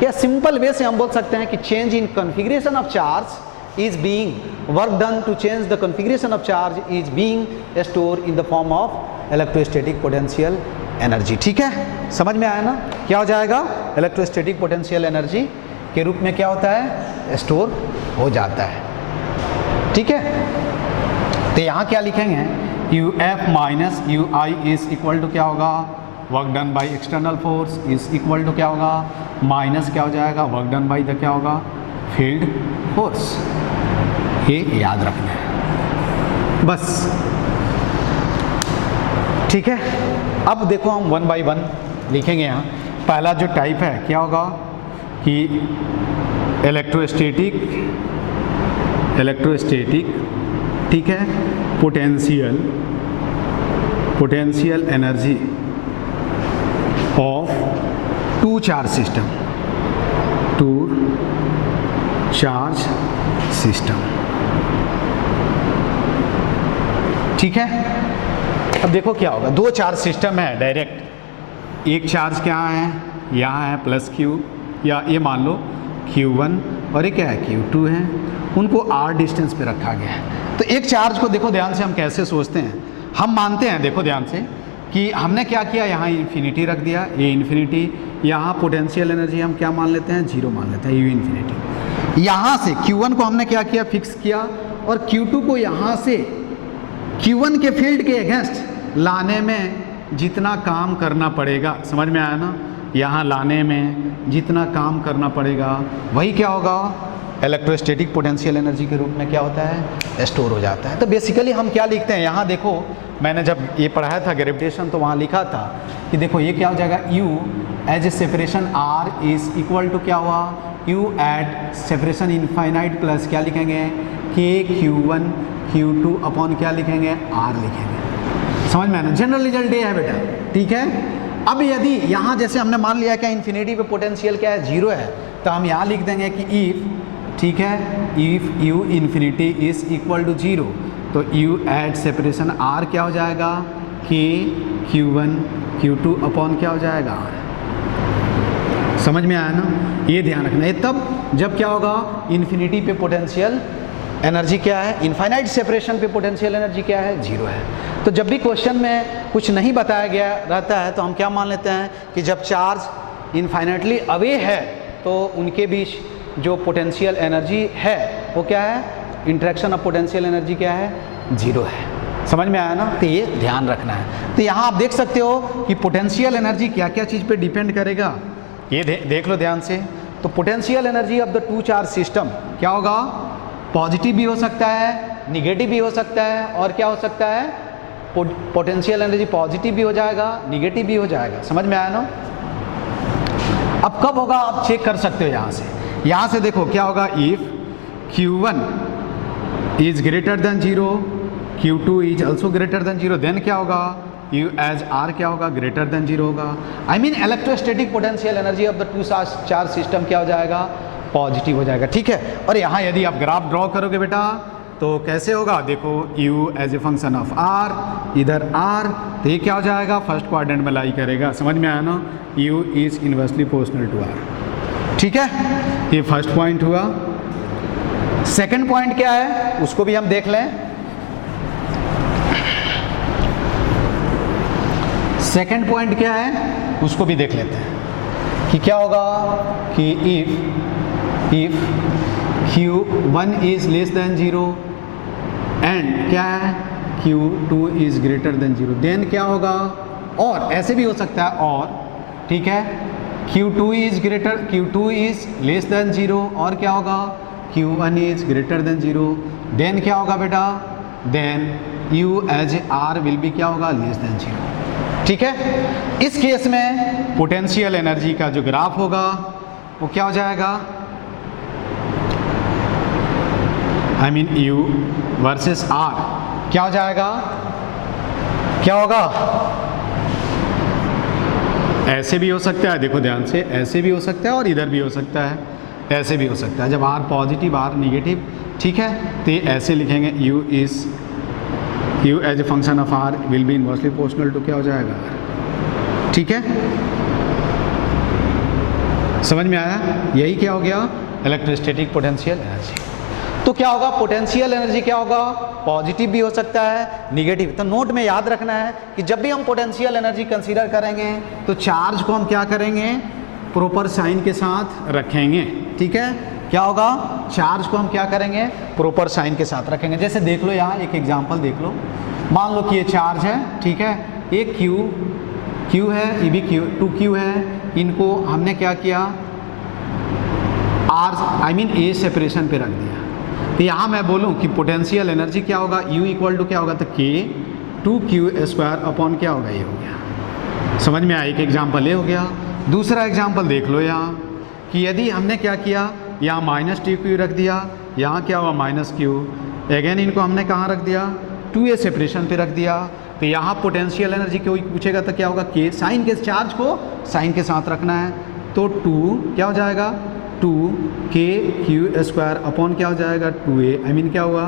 या सिंपल वे से हम बोल सकते हैं कि change in configuration of charge is being work done to change the configuration of charge is being store in the form of electrostatic potential energy. ठीक है, समझ में आया ना, क्या हो जाएगा, इलेक्ट्रोस्टैटिक पोटेंशियल एनर्जी के रूप में क्या होता है, स्टोर हो जाता है। ठीक है, तो यहाँ क्या लिखेंगे, U F minus U I is equal to क्या होगा, work done by external force is equal to क्या होगा, माइनस क्या हो जाएगा, वर्क डन बाई द क्या होगा, फील्ड फोर्स। ये याद रखना है बस। ठीक है, अब देखो हम 1 बाई 1 लिखेंगे। यहाँ पहला जो टाइप है क्या होगा कि इलेक्ट्रोस्टैटिक, ठीक है, potential energy of two charge system. ठीक है, अब देखो क्या होगा, दो चार्ज सिस्टम है डायरेक्ट, एक चार्ज क्या है, यहाँ है प्लस क्यू, या ये मान लो Q1 और ये क्या है Q2 है, उनको R डिस्टेंस पे रखा गया है। तो एक चार्ज को देखो ध्यान से हम कैसे सोचते हैं, हम मानते हैं, देखो ध्यान से कि हमने क्या किया, यहाँ इन्फिनिटी रख दिया, ये इन्फिनिटी, यहाँ पोटेंशियल एनर्जी हम क्या मान लेते हैं, 0 मान लेते हैं, यू इन्फिनिटी। यहाँ से Q1 को हमने क्या किया, फिक्स किया, और Q2 को यहाँ से Q1 के फील्ड के अगेंस्ट लाने में जितना काम करना पड़ेगा, समझ में आया ना, यहाँ लाने में जितना काम करना पड़ेगा वही क्या होगा, इलेक्ट्रोस्टैटिक पोटेंशियल एनर्जी के रूप में क्या होता है, स्टोर हो जाता है। तो बेसिकली हम क्या लिखते हैं, यहाँ देखो मैंने जब ये पढ़ाया था ग्रेविटेशन तो वहाँ लिखा था कि देखो ये क्या हो जाएगा, U as a separation R is equal to क्या हुआ, U at separation infinite plus क्या लिखेंगे, K Q1 Q2 अपॉन क्या लिखेंगे, R लिखेंगे। समझ में आना, जनरल रिजल्ट ये है बेटा, ठीक है। अब यदि यहाँ जैसे हमने मान लिया क्या इन्फिनिटी पे पोटेंशियल क्या है, 0 है, तो हम यहाँ लिख देंगे कि इफ़, ठीक है, if U infinity is equal to 0 तो U एट सेपरेशन R क्या हो जाएगा, K Q1 Q2 अपॉन क्या हो जाएगा, R। समझ में आया ना, ये ध्यान रखना है। तब जब क्या होगा, इन्फिनिटी पे पोटेंशियल एनर्जी क्या है, इनफाइनाइट सेपरेशन पे पोटेंशियल एनर्जी क्या है, 0 है। तो जब भी क्वेश्चन में कुछ नहीं बताया गया रहता है तो हम क्या मान लेते हैं कि जब चार्ज इनफाइनाइटली अवे है तो उनके बीच जो पोटेंशियल एनर्जी है वो क्या है, इंटरेक्शन ऑफ पोटेंशियल एनर्जी क्या है, 0 है। समझ में आया ना, तो ये ध्यान रखना है। तो यहाँ आप देख सकते हो कि पोटेंशियल एनर्जी क्या क्या चीज़ पे डिपेंड करेगा, ये देख लो ध्यान से। तो potential energy of the two charge system क्या होगा, पॉजिटिव भी हो सकता है, निगेटिव भी हो सकता है, और क्या हो सकता है, पोटेंशियल एनर्जी पॉजिटिव भी हो जाएगा, निगेटिव भी हो जाएगा। समझ में आया ना। अब कब होगा आप चेक कर सकते हो यहाँ से देखो क्या होगा, if Q1 is greater than 0, Q2 is also greater than 0, then क्या होगा, U एज R क्या होगा, ग्रेटर देन 0 होगा। I mean electrostatic potential energy of the two charge system क्या हो जाएगा, पॉजिटिव हो जाएगा, ठीक है। और यहाँ यदि आप ग्राफ ड्रॉ करोगे बेटा तो कैसे होगा, देखो U as a function of R, इधर R, तो ये क्या हो जाएगा, फर्स्ट क्वाड्रेंट में लाई करेगा। समझ में आया ना, U is inversely proportional to R, ठीक है। ये फर्स्ट पॉइंट हुआ। सेकंड पॉइंट क्या है उसको भी हम देख लें। सेकंड पॉइंट क्या है उसको भी देख लेते हैं कि क्या होगा कि if Q1 is less than 0 and क्या है, Q2 is greater than 0, then क्या होगा, और ऐसे भी हो सकता है, और ठीक है, Q2 इज लेस देन 0 और क्या होगा, Q1 is greater than 0, then क्या होगा बेटा, then U as R will be क्या होगा, लेस देन 0, ठीक है। इस केस में पोटेंशियल एनर्जी का जो ग्राफ होगा वो क्या हो जाएगा, I mean U versus R क्या हो जाएगा, क्या होगा, ऐसे भी हो सकता है, देखो ध्यान से, ऐसे भी हो सकता है और इधर भी हो सकता है, ऐसे भी हो सकता है। जब R पॉजिटिव R निगेटिव, ठीक है, तो ये ऐसे लिखेंगे, U as a function of R will be inversely proportional to क्या हो जाएगा, ठीक है। समझ में आया, यही क्या हो गया, इलेक्ट्रोस्टैटिक पोटेंशियल एनर्जी। तो क्या होगा, पोटेंशियल एनर्जी क्या होगा, पॉजिटिव भी हो सकता है, निगेटिव। तो नोट में याद रखना है कि जब भी हम पोटेंशियल एनर्जी कंसीडर करेंगे तो चार्ज को हम क्या करेंगे, प्रॉपर साइन के साथ रखेंगे, ठीक है। क्या होगा, चार्ज को हम क्या करेंगे, प्रॉपर साइन के साथ रखेंगे। जैसे देख लो यहाँ एक एग्जांपल देख लो, मान लो कि ये चार्ज है, ठीक है, एक Q है, ये भी 2Q है, इनको हमने क्या किया, A सेपरेशन पे रख दिया। तो यहाँ मैं बोलूँ कि पोटेंशियल एनर्जी क्या होगा, U इक्वल टू क्या होगा, तो K 2Q स्क्वायर अपॉन क्या होगा, ये हो गया। समझ में आया, एक एग्जांपल ये हो गया। दूसरा एग्जांपल देख लो यहाँ कि यदि हमने क्या किया, यहाँ माइनस TQ रख दिया, यहाँ क्या हुआ, माइनस Q, अगेन इनको हमने कहाँ रख दिया, 2A सेपरेशन पे रख दिया। तो यहाँ पोटेंशियल एनर्जी कोई पूछेगा तो क्या होगा, K, साइन के चार्ज को साइन के साथ रखना है, तो 2 क्या हो जाएगा, 2KQ स्क्वायर अपॉन क्या हो जाएगा, 2A, आई मीन क्या हुआ,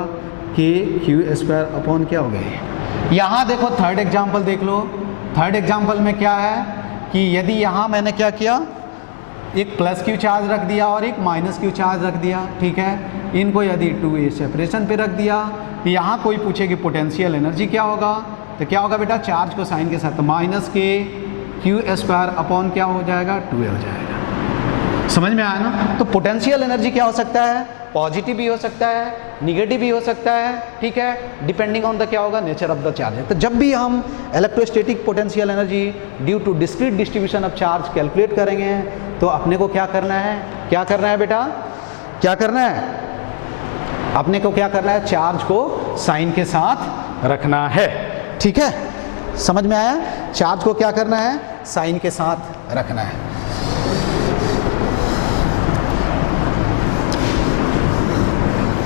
KQ स्क्वायर अपॉन क्या हो गया। यहाँ देखो थर्ड एग्जाम्पल देख लो, थर्ड एग्जाम्पल में क्या है कि यदि यहाँ मैंने क्या किया, एक प्लस Q चार्ज रख दिया और एक माइनस Q चार्ज रख दिया, ठीक है, इनको यदि 2A सेपरेशन पे रख दिया, तो यहाँ कोई पूछे कि पोटेंशियल एनर्जी क्या होगा, तो क्या होगा बेटा, चार्ज को साइन के साथ, तो माइनस KQ स्क्वायर अपॉन क्या हो जाएगा, 2A हो जाएगा। समझ में आया ना। तो पोटेंशियल एनर्जी क्या हो सकता है, पॉजिटिव भी हो सकता है, निगेटिव भी हो सकता है, ठीक है, डिपेंडिंग ऑन द क्या होगा, नेचर ऑफ द चार्ज। तो जब भी हम electrostatic potential energy due to discrete distribution of charge calculate करेंगे तो अपने को क्या करना है, क्या करना है बेटा, क्या करना है, अपने को क्या करना है, चार्ज को साइन के साथ रखना है, ठीक है, समझ में आया, चार्ज को क्या करना है, साइन के साथ रखना है।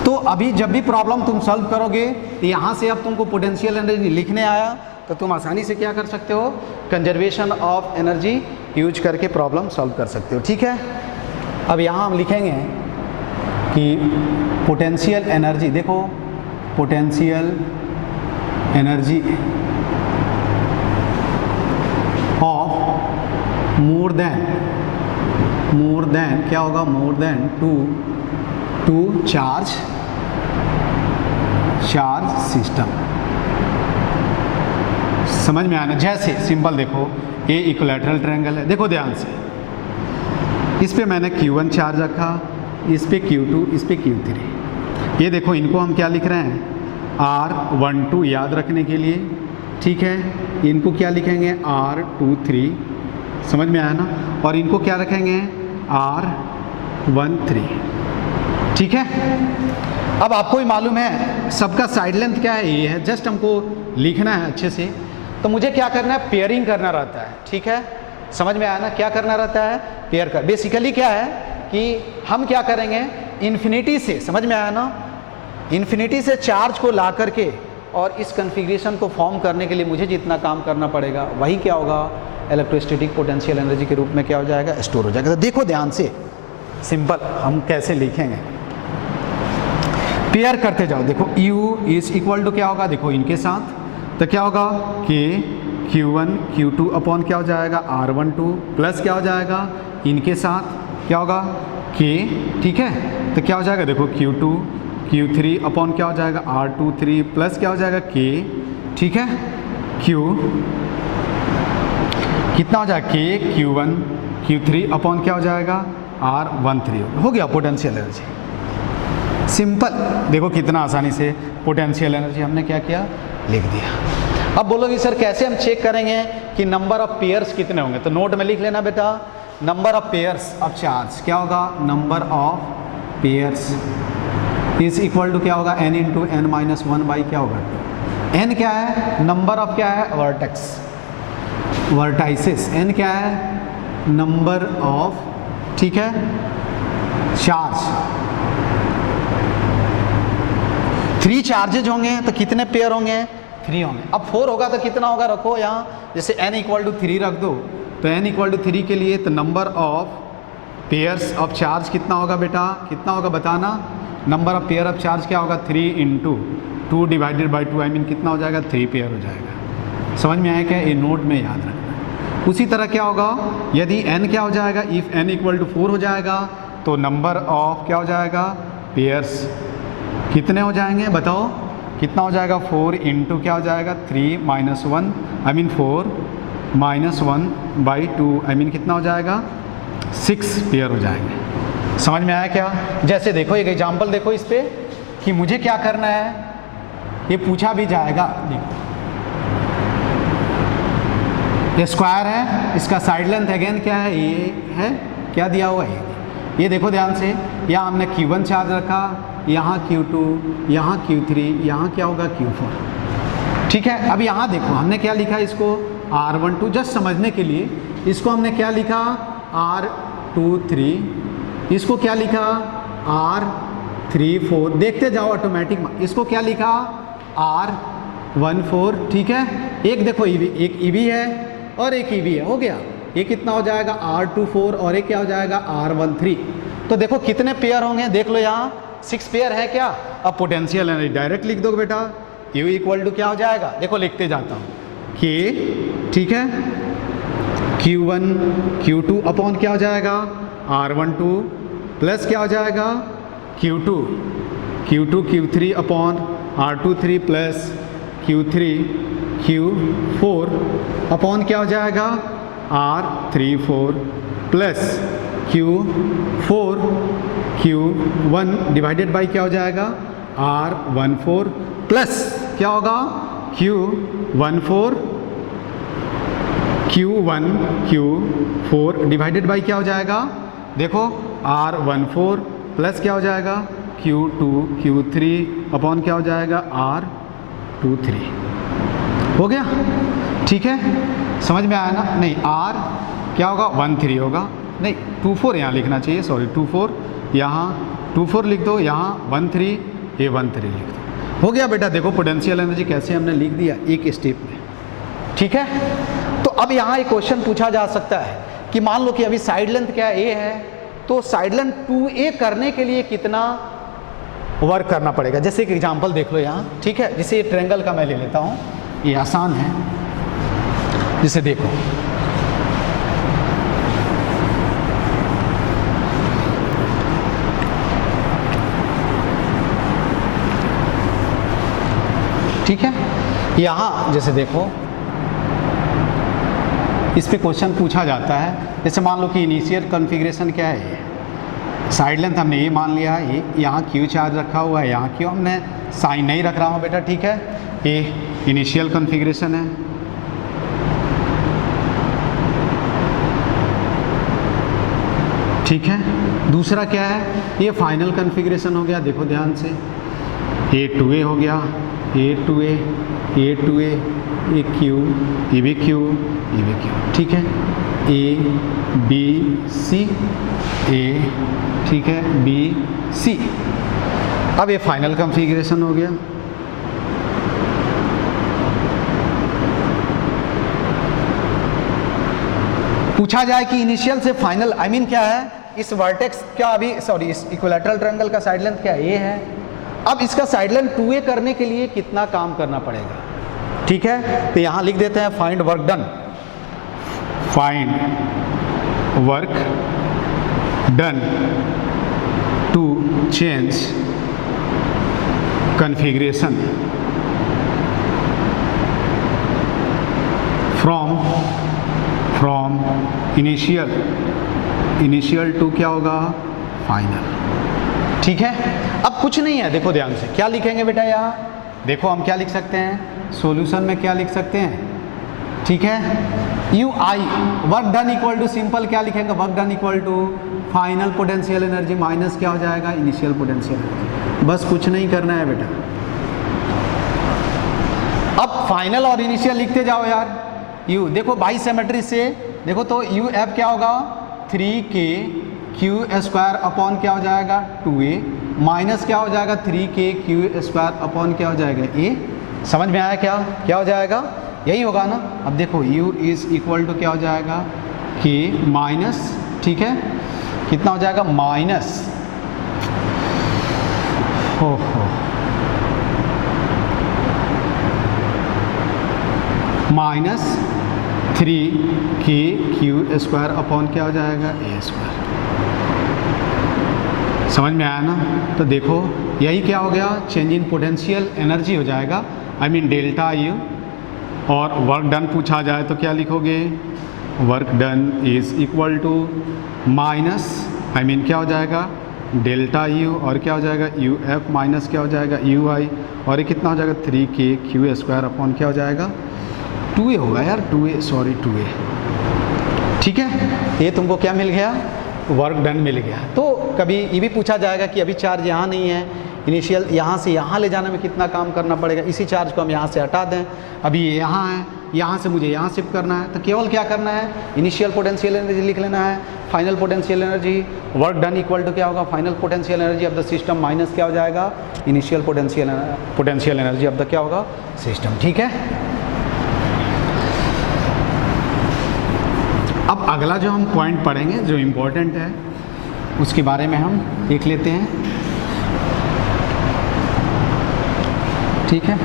तो अभी जब भी प्रॉब्लम तुम सॉल्व करोगे तो यहाँ से अब तुमको पोटेंशियल एनर्जी लिखने आया तो तुम आसानी से क्या कर सकते हो, कंजर्वेशन ऑफ एनर्जी यूज करके प्रॉब्लम सॉल्व कर सकते हो, ठीक है। अब यहाँ हम लिखेंगे कि पोटेंशियल एनर्जी, देखो potential energy of more than क्या होगा, more than two charge system. समझ में आना, जैसे सिंपल देखो ये इक्विलैटरल ट्रायंगल है, देखो ध्यान से, इस पे मैंने Q1 चार्ज रखा, इस पे Q2, इस पे Q3। ये देखो इनको हम क्या लिख रहे हैं, R12 याद रखने के लिए, ठीक है, इनको क्या लिखेंगे R23, समझ में आया ना, और इनको क्या रखेंगे R13, ठीक है। अब आपको ही मालूम है सबका साइड लेंथ क्या है, ये है, जस्ट हमको लिखना है अच्छे से। तो मुझे क्या करना है, पेयरिंग करना रहता है, ठीक है, समझ में आया ना, क्या करना रहता है, पेयर कर। बेसिकली क्या है कि हम क्या करेंगे, इन्फिनिटी से, समझ में आया ना, इन्फिनिटी से चार्ज को ला करके और इस कन्फिग्रेशन को फॉर्म करने के लिए मुझे जितना काम करना पड़ेगा वही क्या होगा, इलेक्ट्रोस्टैटिक पोटेंशियल एनर्जी के रूप में क्या हो जाएगा, स्टोर हो जाएगा। तो देखो ध्यान से, सिंपल हम कैसे लिखेंगे, पेयर करते जाओ, देखो U इज इक्वल टू क्या होगा, देखो इनके साथ, तो क्या होगा K Q1 Q2 अपॉन क्या हो जाएगा R12 प्लस क्या हो जाएगा, इनके साथ क्या होगा K, ठीक है, तो क्या हो जाएगा, देखो Q2 Q3 अपॉन क्या हो जाएगा R23 प्लस क्या हो जाएगा K, ठीक है, Q कितना हो जाएगा K Q1 Q3 अपॉन क्या हो जाएगा R13, हो गया पोटेंशियल एनर्जी। सिंपल, देखो कितना आसानी से पोटेंशियल एनर्जी हमने क्या किया, लिख दिया। अब बोलोगे सर कैसे हम चेक करेंगे कि नंबर ऑफ पेयर्स कितने होंगे, तो नोट में लिख लेना बेटा, number of pairs of charge क्या होगा, number of pairs is equal to क्या होगा, n इंटू n माइनस 1 बाई क्या होगा, n क्या है, नंबर ऑफ क्या है, वर्टेक्स, वर्टाइसिस, n क्या है, नंबर ऑफ, ठीक है, चार्ज। 3 चार्जेज होंगे तो कितने पेयर होंगे, 3 होंगे। अब 4 होगा तो कितना होगा, रखो यहाँ, जैसे n इक्वल टू 3 रख दो, तो n इक्वल टू 3 के लिए तो number of pairs of charge कितना होगा बेटा, कितना होगा बताना, number of pair of charge क्या होगा, 3 into 2 divided by 2, I mean कितना हो जाएगा, 3 पेयर हो जाएगा। समझ में आया क्या, ये नोट में याद रखना। उसी तरह क्या होगा, यदि n क्या हो जाएगा, इफ़ n इक्वल टू 4 हो जाएगा तो नंबर ऑफ क्या हो जाएगा, पेयर्स कितने हो जाएंगे बताओ, कितना हो जाएगा, 4 इंटू क्या हो जाएगा, 3 minus 1, I mean 4 minus 1 by 2, I mean कितना हो जाएगा, 6 पेयर हो जाएंगे। समझ में आया क्या, जैसे देखो एक एग्जांपल देखो इस पे कि मुझे क्या करना है, ये पूछा भी जाएगा, देखो ये स्क्वायर है, इसका साइड लेंथ अगेन क्या है, ये है, क्या दिया हुआ है, ये देखो ध्यान से, यहाँ हमने Q1 चार्ज रखा, यहाँ Q2, यहाँ Q3, यहाँ क्या होगा Q4, ठीक है। अब यहाँ देखो हमने क्या लिखा, इसको R12, जस्ट समझने के लिए इसको हमने क्या लिखा, R23, इसको क्या लिखा, R34, देखते जाओ ऑटोमेटिक, इसको क्या लिखा, R14, ठीक है। एक देखो एक EV है और एक EV है, हो गया, ये कितना हो जाएगा R24 और एक क्या हो जाएगा R13। तो देखो कितने पेयर होंगे, देख लो यहाँ 6 पेयर है क्या। अब पोटेंशियल एनर्जी डायरेक्ट लिख दो बेटा, Q इक्वल टू क्या हो जाएगा, देखो लिखते जाता हूँ, K, ठीक है, Q1 Q2 अपॉन क्या हो जाएगा R12 प्लस क्या हो जाएगा Q2 Q3 upon R23 plus Q3 Q4 upon क्या हो जाएगा R34 plus Q4 Q1 divided by क्या हो जाएगा R14 प्लस क्या होगा Q14 Q4 डिवाइडेड बाई क्या हो जाएगा, देखो R14 प्लस क्या हो जाएगा Q2 Q3 अपॉन क्या हो जाएगा R23। हो गया, ठीक है, समझ में आया ना? नहीं, R क्या होगा 13 होगा, नहीं 24 यहाँ लिखना चाहिए, सॉरी 24 यहाँ 24 लिख दो, यहाँ 13 ये 13 लिख दो। हो गया बेटा, देखो पोटेंशियल एनर्जी कैसे हमने लिख दिया एक स्टेप में, ठीक है। तो अब यहाँ एक क्वेश्चन पूछा जा सकता है कि मान लो कि अभी साइड लेंथ क्या A है, तो साइड लेंथ 2A करने के लिए कितना वर्क करना पड़ेगा। जैसे एक एग्जांपल देख लो यहाँ, ठीक है, जैसे ये ट्रायंगल का मैं ले लेता हूँ, ये आसान है, जिसे देखो ठीक है। यहाँ जैसे देखो इस पे क्वेश्चन पूछा जाता है, जैसे मान लो कि इनिशियल कॉन्फ़िगरेशन क्या है, साइड लेंथ हमने ये मान लिया, ये यहाँ क्यू चार्ज रखा हुआ है, यहाँ क्यू हमने साइन नहीं रख रहा हूँ बेटा, ठीक है, ये इनिशियल कॉन्फ़िगरेशन है। ठीक है, दूसरा क्या है, ये फाइनल कॉन्फ़िगरेशन हो गया, देखो ध्यान से, ये 2A हो गया, ये 2A, ये 2A, ये Q, ये भी Q, ये भी Q, ठीक है, A B C, A, ठीक है, B C। अब ये फाइनल कॉन्फ़िगरेशन हो गया। पूछा जाए कि इनिशियल से फाइनल आई मीन क्या है, इस वर्टेक्स क्या अभी सॉरी इस इक्विलैटरल ट्रायंगल का साइड लेंथ क्या A है, अब इसका साइड लेंथ 2A करने के लिए कितना काम करना पड़ेगा, ठीक है। तो यहाँ लिख देते हैं find work done, find work done to change configuration from initial to क्या होगा फाइनल, ठीक है। अब कुछ नहीं है, देखो ध्यान से, क्या लिखेंगे बेटा यहाँ, देखो हम क्या लिख सकते हैं, सॉल्यूशन में क्या लिख सकते हैं, ठीक है, U I work done equal to simple क्या लिखेंगे, work done equal to final potential energy minus क्या हो जाएगा इनिशियल पोटेंशियल एनर्जी, बस कुछ नहीं करना है बेटा। अब फाइनल और इनिशियल लिखते जाओ यार, यू देखो बाई सिमेट्री से देखो तो यू एफ क्या होगा 3K क्यू स्क्वायर अपॉन क्या हो जाएगा 2A माइनस क्या हो जाएगा 3K क्यू स्क्वायर अपॉन क्या हो जाएगा A। समझ में आया क्या क्या हो जाएगा, यही होगा ना। अब देखो U इज इक्वल टू क्या हो जाएगा K माइनस, ठीक है, कितना हो जाएगा minus minus 3K Q square upon क्या हो जाएगा A स्क्वायर। समझ में आया ना। तो देखो यही क्या हो गया, चेंज इन पोटेंशियल एनर्जी हो जाएगा, आई मीन डेल्टा यू। और वर्क डन पूछा जाए तो क्या लिखोगे, work done is equal to minus I mean क्या हो जाएगा डेल्टा यू और क्या हो जाएगा यू एफ माइनस क्या हो जाएगा यू आई, और ये कितना हो जाएगा 3K क्यू स्क्वायर अपॉन क्या हो जाएगा 2A होगा यार 2A सॉरी 2A। ठीक है, ये तुमको क्या मिल गया, वर्क डन मिल गया। तो कभी ये भी पूछा जाएगा कि अभी चार्ज यहाँ नहीं है, इनिशियल यहाँ से यहाँ ले जाने में कितना काम करना पड़ेगा, इसी चार्ज को हम यहाँ से हटा दें, अभी ये यहाँ है, यहाँ से मुझे यहाँ शिफ्ट करना है, तो केवल क्या करना है इनिशियल पोटेंशियल एनर्जी लिख लेना है, final potential energy, work done equal to क्या होगा final potential energy of the system minus क्या हो जाएगा initial potential energy of the क्या होगा सिस्टम। ठीक है, अब अगला जो हम पॉइंट पढ़ेंगे जो इम्पोर्टेंट है उसके बारे में हम देख लेते हैं। ठीक है,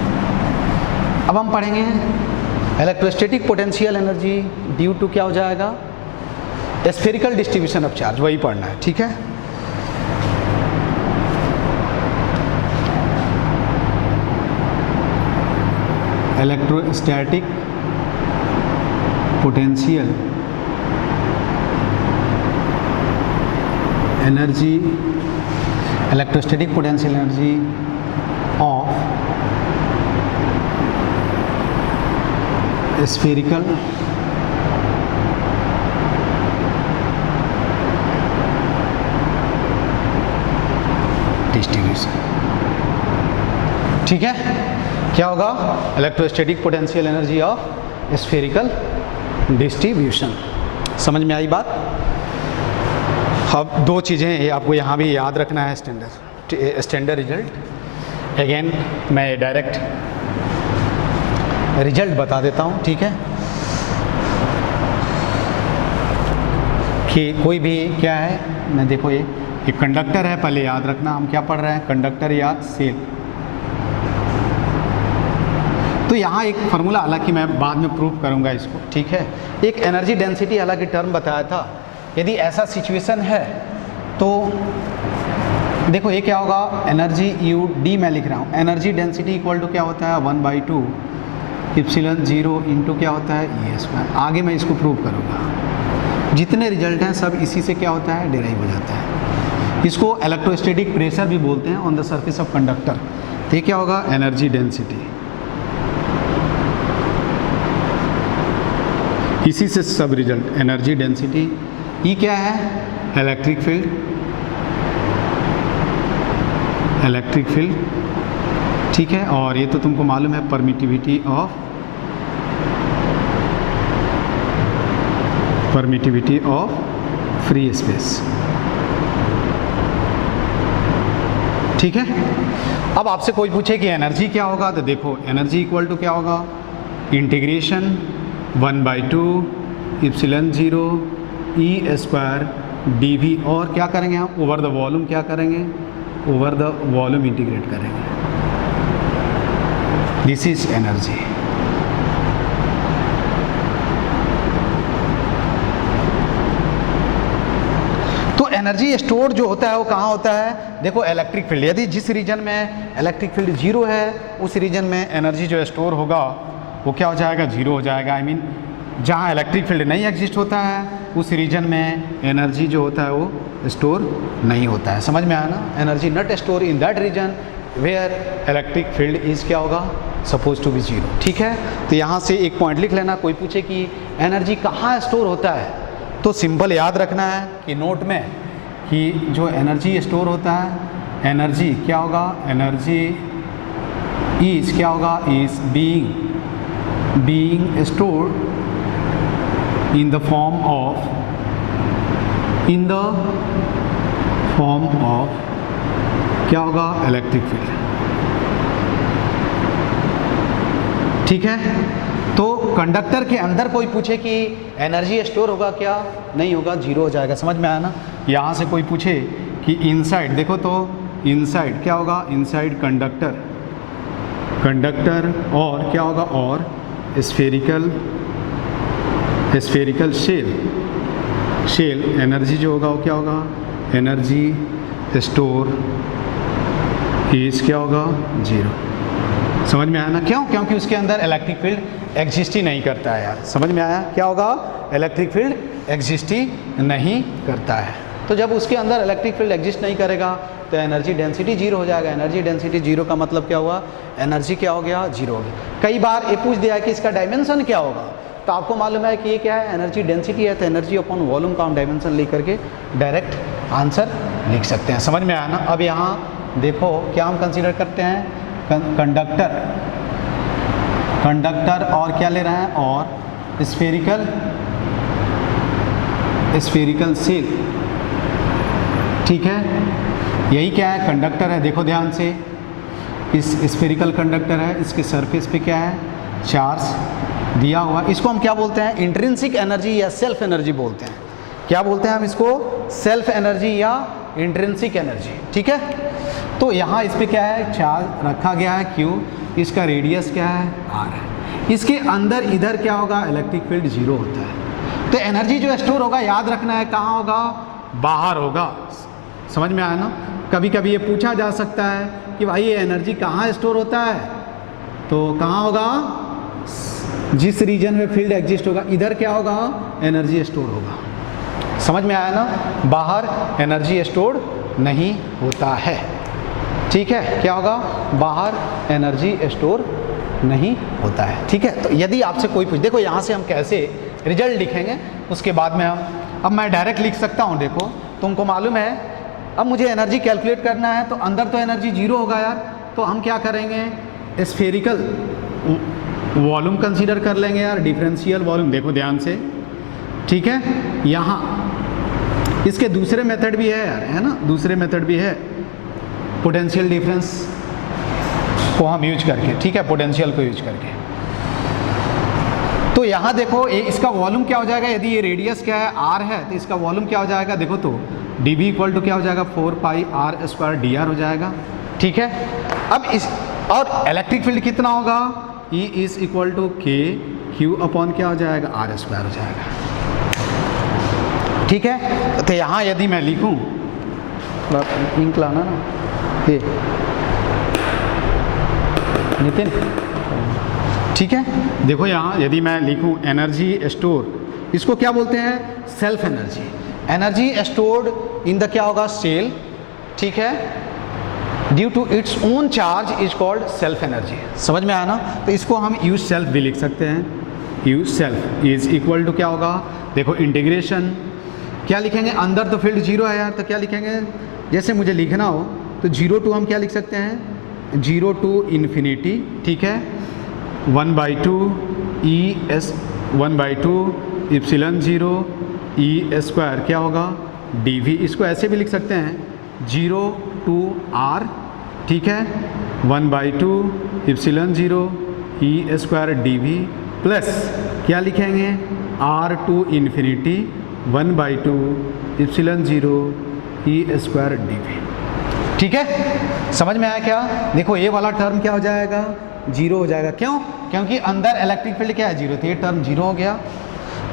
अब हम पढ़ेंगे electrostatic potential energy due to क्या हो जाएगा स्फेरिकल डिस्ट्रीब्यूशन ऑफ चार्ज, वही पढ़ना है। ठीक है, electrostatic potential energy electrostatic potential energy of spherical distribution. ठीक है, क्या होगा? Electrostatic potential energy of spherical distribution. समझ में आई बात? अब दो चीज़ें ये आपको यहाँ भी याद रखना है, स्टैंडर्ड रिजल्ट। अगेन मैं डायरेक्ट रिजल्ट बता देता हूँ, ठीक है, कि कोई भी क्या है, मैं देखो ये कंडक्टर है, पहले याद रखना हम क्या पढ़ रहे हैं, कंडक्टर या सेल। तो यहाँ एक फार्मूला, हालांकि मैं बाद में प्रूव करूँगा इसको, ठीक है। एक एनर्जी डेंसिटी हालांकि टर्म बताया था, यदि ऐसा सिचुएशन है तो देखो ये क्या होगा, एनर्जी यू डी मैं लिख रहा हूँ, एनर्जी डेंसिटी इक्वल टू क्या होता है 1/2 इप्सिलॉन 0 इंटू क्या होता है E²। आगे मैं इसको प्रूव करूँगा। जितने रिजल्ट हैं सब इसी से क्या होता है, डिराइव हो जाता है। इसको इलेक्ट्रोस्टैटिक प्रेशर भी बोलते हैं on the surface of conductor. तो ये क्या होगा, एनर्जी डेंसिटी, इसी से सब रिजल्ट, एनर्जी डेंसिटी। ये क्या है, इलेक्ट्रिक फील्ड, इलेक्ट्रिक फील्ड, ठीक है। और ये तो तुमको मालूम है परमिटिविटी ऑफ फ्री स्पेस, ठीक है। अब आपसे कोई पूछे कि एनर्जी क्या होगा, तो देखो एनर्जी इक्वल टू क्या होगा, इंटीग्रेशन 1/2 इप्सिलॉन 0 E² dV, और क्या करेंगे हम, ओवर द वॉल्यूम क्या करेंगे, ओवर द वॉल्यूम इंटीग्रेट करेंगे। This is energy. तो एनर्जी स्टोर जो होता है वो कहाँ होता है, देखो इलेक्ट्रिक फील्ड, यदि जिस रीजन में इलेक्ट्रिक फील्ड 0 है उस रीजन में एनर्जी जो स्टोर होगा वो क्या हो जाएगा, 0 हो जाएगा। आई मीन जहाँ इलेक्ट्रिक फील्ड नहीं एग्जिस्ट होता है उस रीजन में एनर्जी जो होता है वो स्टोर नहीं होता है। समझ में आया ना, energy not store in that region where electric field is क्या होगा, सपोज टू बी 0, ठीक है। तो यहाँ से एक पॉइंट लिख लेना, कोई पूछे कि एनर्जी कहाँ स्टोर होता है तो सिंपल याद रखना है कि नोट में कि जो एनर्जी स्टोर होता है, एनर्जी क्या होगा, एनर्जी इज क्या होगा, is being stored in the form of क्या होगा, इलेक्ट्रिक फील्ड, ठीक है। तो कंडक्टर के अंदर कोई पूछे कि एनर्जी स्टोर होगा क्या, नहीं होगा, 0 हो जाएगा। समझ में आया ना। यहाँ से कोई पूछे कि इनसाइड, देखो तो इनसाइड क्या होगा, इनसाइड कंडक्टर और क्या होगा, और स्फेरिकल शेल एनर्जी जो होगा वो क्या होगा, एनर्जी स्टोर इज क्या होगा, 0। समझ में आया ना, क्यों, क्योंकि उसके अंदर इलेक्ट्रिक फील्ड एग्जिस्ट ही नहीं करता है यार। समझ में आया, क्या होगा, इलेक्ट्रिक फील्ड एग्जिस्ट ही नहीं करता है। तो जब उसके अंदर इलेक्ट्रिक फील्ड एग्जिस्ट नहीं करेगा तो एनर्जी डेंसिटी 0 हो जाएगा। एनर्जी डेंसिटी 0 का मतलब क्या हुआ, एनर्जी क्या हो गया, 0 हो गया। कई बार ये पूछ दिया कि इसका डायमेंशन क्या होगा, तो आपको मालूम है कि ये क्या है, एनर्जी डेंसिटी है, तो एनर्जी अपॉन वॉल्यूम का हम डायमेंशन लिख करके डायरेक्ट आंसर लिख सकते हैं। समझ में आया ना। अब यहाँ देखो क्या हम कंसीडर करते हैं, कंडक्टर और क्या ले रहे हैं, और स्फेरिकल सेल, ठीक है। यही क्या है, कंडक्टर है, देखो ध्यान से, इस स्फेरिकल कंडक्टर है, इसके सरफेस पे क्या है, चार्ज दिया हुआ। इसको हम क्या बोलते हैं, इंट्रिंसिक एनर्जी या सेल्फ एनर्जी बोलते हैं। क्या बोलते हैं हम इसको, सेल्फ एनर्जी या इंट्रिंसिक एनर्जी, ठीक है। तो यहाँ इस पे क्या है, चार्ज रखा गया है Q, इसका रेडियस क्या है, R है। इसके अंदर इधर क्या होगा, इलेक्ट्रिक फील्ड 0 होता है। तो एनर्जी जो स्टोर होगा, याद रखना है, कहाँ होगा, बाहर होगा। समझ में आया ना। कभी कभी ये पूछा जा सकता है कि भाई ये एनर्जी कहाँ स्टोर होता है, तो कहाँ होगा, जिस रीजन में फील्ड एग्जिस्ट होगा इधर क्या होगा, एनर्जी स्टोर होगा। समझ में आया ना, बाहर एनर्जी स्टोर नहीं होता है। ठीक है, क्या होगा, बाहर एनर्जी स्टोर नहीं होता है। ठीक है, तो यदि आपसे कोई पूछ, देखो यहाँ से हम कैसे रिजल्ट लिखेंगे उसके बाद में अब मैं डायरेक्ट लिख सकता हूँ। देखो तुमको मालूम है, अब मुझे एनर्जी कैलकुलेट करना है तो अंदर तो एनर्जी जीरो होगा यार, तो हम क्या करेंगे, स्फेरिकल वॉल्यूम कंसीडर कर लेंगे यार, डिफरेंशियल वॉल्यूम। देखो ध्यान से, ठीक है, यहाँ इसके दूसरे मेथड भी है यार, है ना, दूसरे मेथड भी है पोटेंशियल डिफरेंस को हम यूज करके, ठीक है, पोटेंशियल को यूज करके। तो यहाँ देखो इसका वॉल्यूम क्या हो जाएगा, यदि ये रेडियस क्या है r है तो इसका वॉल्यूम क्या हो जाएगा, देखो तो dv इक्वल टू क्या हो जाएगा 4πr² dr हो जाएगा। ठीक है, अब इस और इलेक्ट्रिक फील्ड कितना होगा, E is equal to k q upon क्या हो जाएगा r² हो जाएगा। ठीक है, तो यहाँ यदि मैं लिखूँ, इंक लाना ना ये नितिन, ठीक है, देखो यहाँ यदि मैं लिखूँ एनर्जी स्टोर, इसको क्या बोलते हैं, self energy. Energy stored in the क्या होगा, सेल। ठीक है, due to its own charge is called self energy. समझ में आया ना, तो इसको हम यूज सेल्फ भी लिख सकते हैं, use self is equal to क्या होगा, देखो इंटीग्रेशन, क्या लिखेंगे, अंदर तो फील्ड जीरो है यार, तो क्या लिखेंगे, जैसे मुझे लिखना हो तो 0 टू हम क्या लिख सकते हैं, 0 टू इन्फिनिटी। ठीक है, 1/2 ES 1/2 इप्सिलन 0 E² क्या होगा dV। इसको ऐसे भी लिख सकते हैं 0 टू R। ठीक है, 1/2 इप्सिलन 0 E² dV प्लस क्या लिखेंगे, R to infinity 1/2 epsilon 0 E² dV। ठीक है, समझ में आया क्या, देखो ये वाला टर्म क्या हो जाएगा, जीरो हो जाएगा। क्यों, क्योंकि अंदर इलेक्ट्रिक फील्ड क्या है, जीरो, तो ये टर्म जीरो हो गया।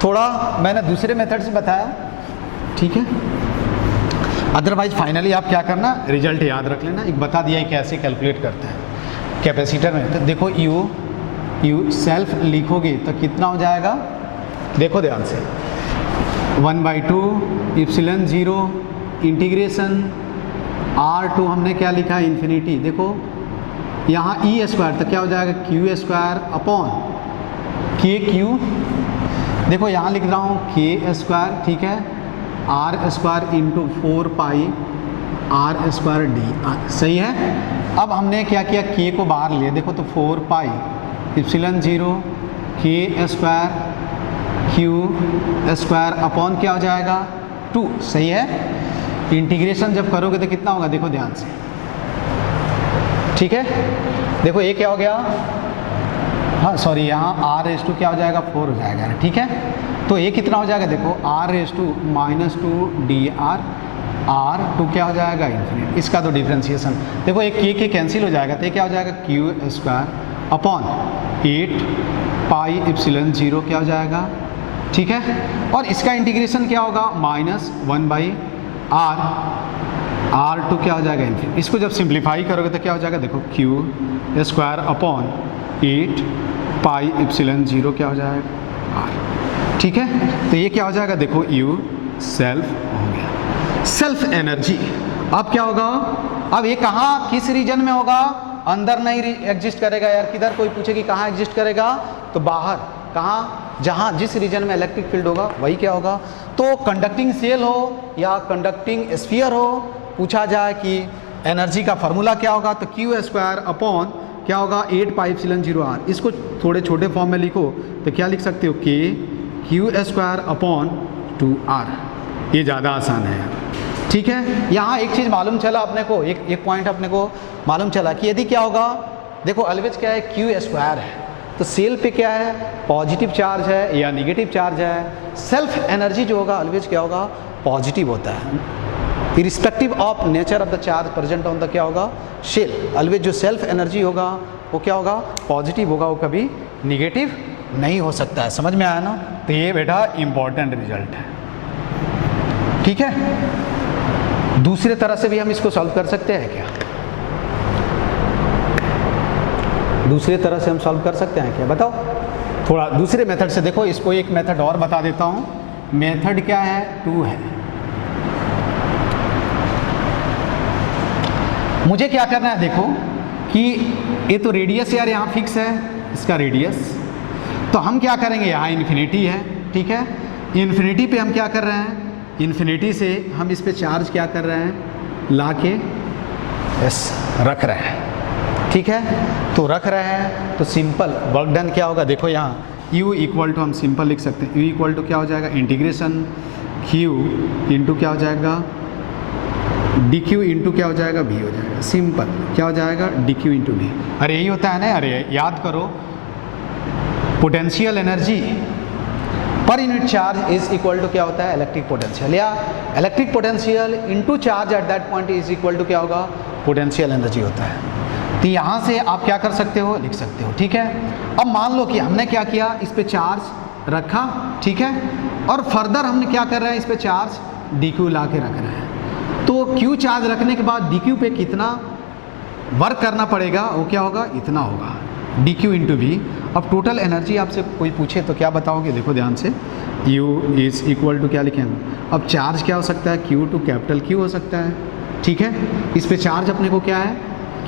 थोड़ा मैंने दूसरे मेथड से बताया, ठीक है, अदरवाइज फाइनली आप क्या करना, रिजल्ट याद रख लेना। एक बता दिया है कैसे कैलकुलेट करते हैं कैपेसिटर में। तो देखो यू सेल्फ लिखोगे तो कितना हो जाएगा, देखो ध्यान से, 1/2 इप्सिलन 0 इंटीग्रेशन R2 हमने क्या लिखा, इन्फिनिटी। देखो यहाँ E² तो क्या हो जाएगा, Q² अपॉन KQ। देखो यहाँ लिख रहा हूँ K², ठीक है, R² इंटू 4πr² d। सही है, अब हमने क्या किया, K को बाहर लिया, देखो तो 4π इप्सिलन 0 K² Q² अपॉन क्या हो जाएगा 2। सही है, इंटीग्रेशन जब करोगे तो कितना होगा, देखो ध्यान से, ठीक है, देखो ये क्या हो गया, हाँ सॉरी, यहाँ R⁻² क्या हो जाएगा 4 हो जाएगा। ठीक है, तो ये कितना हो जाएगा, देखो R⁻² -2 dr, R2 क्या हो जाएगा इन्फिनिटी। इसका तो डिफ्रेंसिएशन देखो, एक के कैंसिल हो जाएगा, तो ये क्या हो जाएगा Q² अपॉन 8π इप्सिलन 0 क्या हो जाएगा। ठीक है, और इसका इंटीग्रेशन क्या होगा, -1/r, R2 क्या हो जाएगा इन्फिनिटी। इसको जब सिंप्लीफाई करोगे तो क्या हो जाएगा, देखो Q² अपॉन 8π इप्सिलन 0 क्या हो जाएगा R। ठीक है, तो ये क्या हो जाएगा, देखो U सेल्फ हो गया, सेल्फ एनर्जी। अब क्या होगा, अब ये कहाँ किस रीजन में होगा, अंदर नहीं एग्जिस्ट करेगा यार, किधर कोई पूछे कि कहाँ एग्जिस्ट करेगा, तो बाहर, कहाँ, जहाँ जिस रीजन में इलेक्ट्रिक फील्ड होगा वही क्या होगा। तो कंडक्टिंग सेल हो या कंडक्टिंग स्फीयर हो, पूछा जाए कि एनर्जी का फार्मूला क्या होगा, तो Q² अपॉन क्या होगा 8π इप्सिलन 0 r। इसको थोड़े छोटे फॉर्म में लिखो तो क्या लिख सकते हो, K Q² अपॉन 2r। ये ज़्यादा आसान है। ठीक है, यहाँ एक चीज़ मालूम चला अपने को, एक पॉइंट अपने को मालूम चला कि यदि क्या होगा, देखो ऑलवेज क्या है, Q² है, तो सेल पे क्या है, पॉजिटिव चार्ज है या निगेटिव चार्ज है। सेल्फ एनर्जी जो होगा ऑलवेज क्या होगा, पॉजिटिव होता है, irrespective of nature of the charge present on the क्या होगा, शेल। ऑलवेज जो सेल्फ एनर्जी होगा वो क्या होगा, पॉजिटिव होगा, वो कभी निगेटिव नहीं हो सकता है। समझ में आया ना, तो ये बेटा इंपॉर्टेंट रिजल्ट है। ठीक है, दूसरे तरह से भी हम इसको सॉल्व कर सकते हैं क्या, दूसरे तरह से हम सॉल्व कर सकते हैं क्या, बताओ, थोड़ा दूसरे मेथड से देखो। इसको एक मेथड और बता देता हूँ, मेथड क्या है, 2 है। मुझे क्या करना है, देखो कि ये तो रेडियस यार यहाँ फिक्स है, इसका रेडियस, तो हम क्या करेंगे, यहाँ इन्फिनिटी है, ठीक है, इन्फिनिटी पे हम क्या कर रहे हैं, इन्फिनिटी से हम इस पे चार्ज क्या कर रहे हैं, ला के यस रख रहे हैं, ठीक है, तो रख रहे हैं तो सिंपल वर्क डन क्या होगा, देखो यहाँ U इक्वल टू हम सिंपल लिख सकते हैं, U इक्वल टू क्या हो जाएगा, इंटीग्रेशन Q इंटू क्या हो जाएगा, dq इंटू क्या हो जाएगा, v हो जाएगा, सिंपल क्या हो जाएगा, dq इंटू v। अरे यही होता है ना, अरे याद करो, potential energy per unit charge is equal to क्या होता है, इलेक्ट्रिक पोटेंशियल, या electric potential into charge at that point is equal to क्या होगा, पोटेंशियल एनर्जी होता है। तो यहाँ से आप क्या कर सकते हो, लिख सकते हो, ठीक है। अब मान लो कि हमने क्या किया, इस पे चार्ज रखा, ठीक है, और फर्दर हमने क्या कर रहे हैं, इस पे चार्ज dq ला के रख रहे हैं, तो q चार्ज रखने के बाद dq पे कितना वर्क करना पड़ेगा, वो क्या होगा, इतना होगा, dq इंटू v। अब टोटल एनर्जी आपसे कोई पूछे तो क्या बताओगे, देखो ध्यान से, u इज इक्वल टू क्या लिखें हम, अब चार्ज क्या हो सकता है, q टू कैपिटल Q हो सकता है, ठीक है, इस पे चार्ज अपने को क्या है,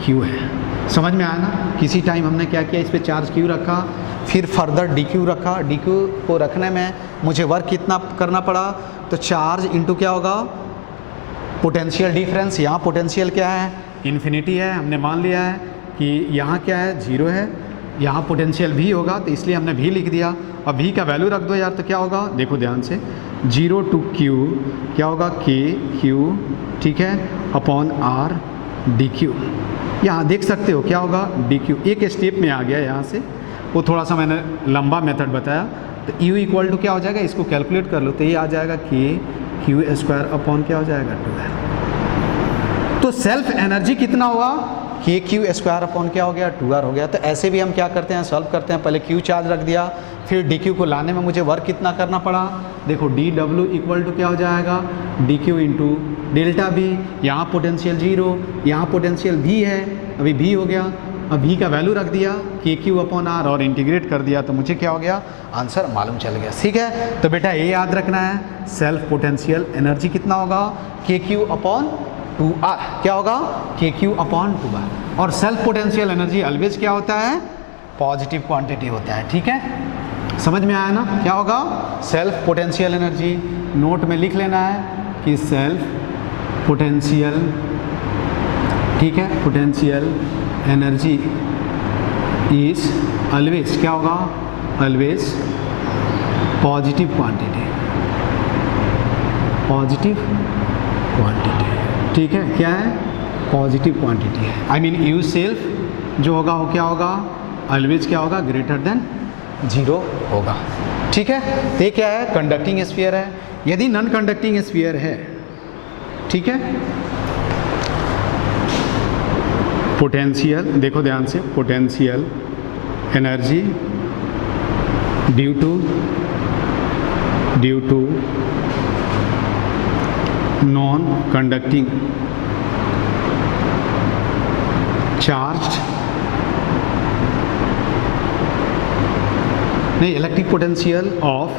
q है, समझ में आया ना। किसी टाइम हमने क्या किया, इस पे चार्ज q रखा, फिर फर्दर dq रखा, dq को रखने में मुझे वर्क कितना करना पड़ा, तो चार्ज इंटू क्या होगा, पोटेंशियल डिफरेंस, यहाँ पोटेंशियल क्या है, इन्फिनिटी है, हमने मान लिया है कि यहाँ क्या है, जीरो है, यहाँ पोटेंशियल v होगा, तो इसलिए हमने v लिख दिया। अब v का वैल्यू रख दो यार, तो क्या होगा, देखो ध्यान से, 0 टू q क्या होगा, k q, ठीक है, अपॉन r dq, यहाँ देख सकते हो क्या होगा, dq एक स्टेप में आ गया, यहाँ से वो थोड़ा सा मैंने लंबा मेथड बताया, तो u इक्वल टू क्या हो जाएगा, इसको कैलकुलेट कर लो, तो ये आ जाएगा k q स्क्वायर अपॉन क्या हो जाएगा, 2r। तो सेल्फ एनर्जी कितना हुआ, k q स्क्वायर अपॉन क्या हो गया, 2r हो गया। तो ऐसे भी हम क्या करते हैं, सॉल्व करते हैं, पहले q चार्ज रख दिया, फिर dq को लाने में मुझे वर्क कितना करना पड़ा, देखो dw इक्वल टू क्या हो जाएगा, dq इंटू डेल्टा v, यहाँ पोटेंशियल 0, यहाँ पोटेंशियल v है, अभी v हो गया, अब v का वैल्यू रख दिया, के क्यू अपॉन आर, और इंटीग्रेट कर दिया, तो मुझे क्या हो गया, आंसर मालूम चल गया, ठीक है। तो बेटा ये याद रखना है, सेल्फ पोटेंशियल एनर्जी कितना होगा, के क्यू अपॉन 2r, क्या होगा, के क्यू अपॉन 2r। और सेल्फ पोटेंशियल एनर्जी ऑलवेज क्या होता है, पॉजिटिव क्वांटिटी होता है, ठीक है, समझ में आया ना, क्या होगा, सेल्फ पोटेंशियल एनर्जी, नोट में लिख लेना है कि सेल्फ पोटेंशियल, ठीक है, पोटेंशियल एनर्जी इज ऑलवेज क्या होगा, always positive quantity, positive quantity, ठीक है, क्या है, पॉजिटिव क्वांटिटी है, आई मीन यू सेल्फ जो होगा वो क्या होगा, ऑलवेज क्या होगा, ग्रेटर देन 0 होगा, ठीक है। तो ये क्या है, कंडक्टिंग स्फीयर है। यदि नॉन कंडक्टिंग स्फीयर है, ठीक है, पोटेंशियल, देखो ध्यान से, potential energy due to non conducting charge, नहीं, electric potential of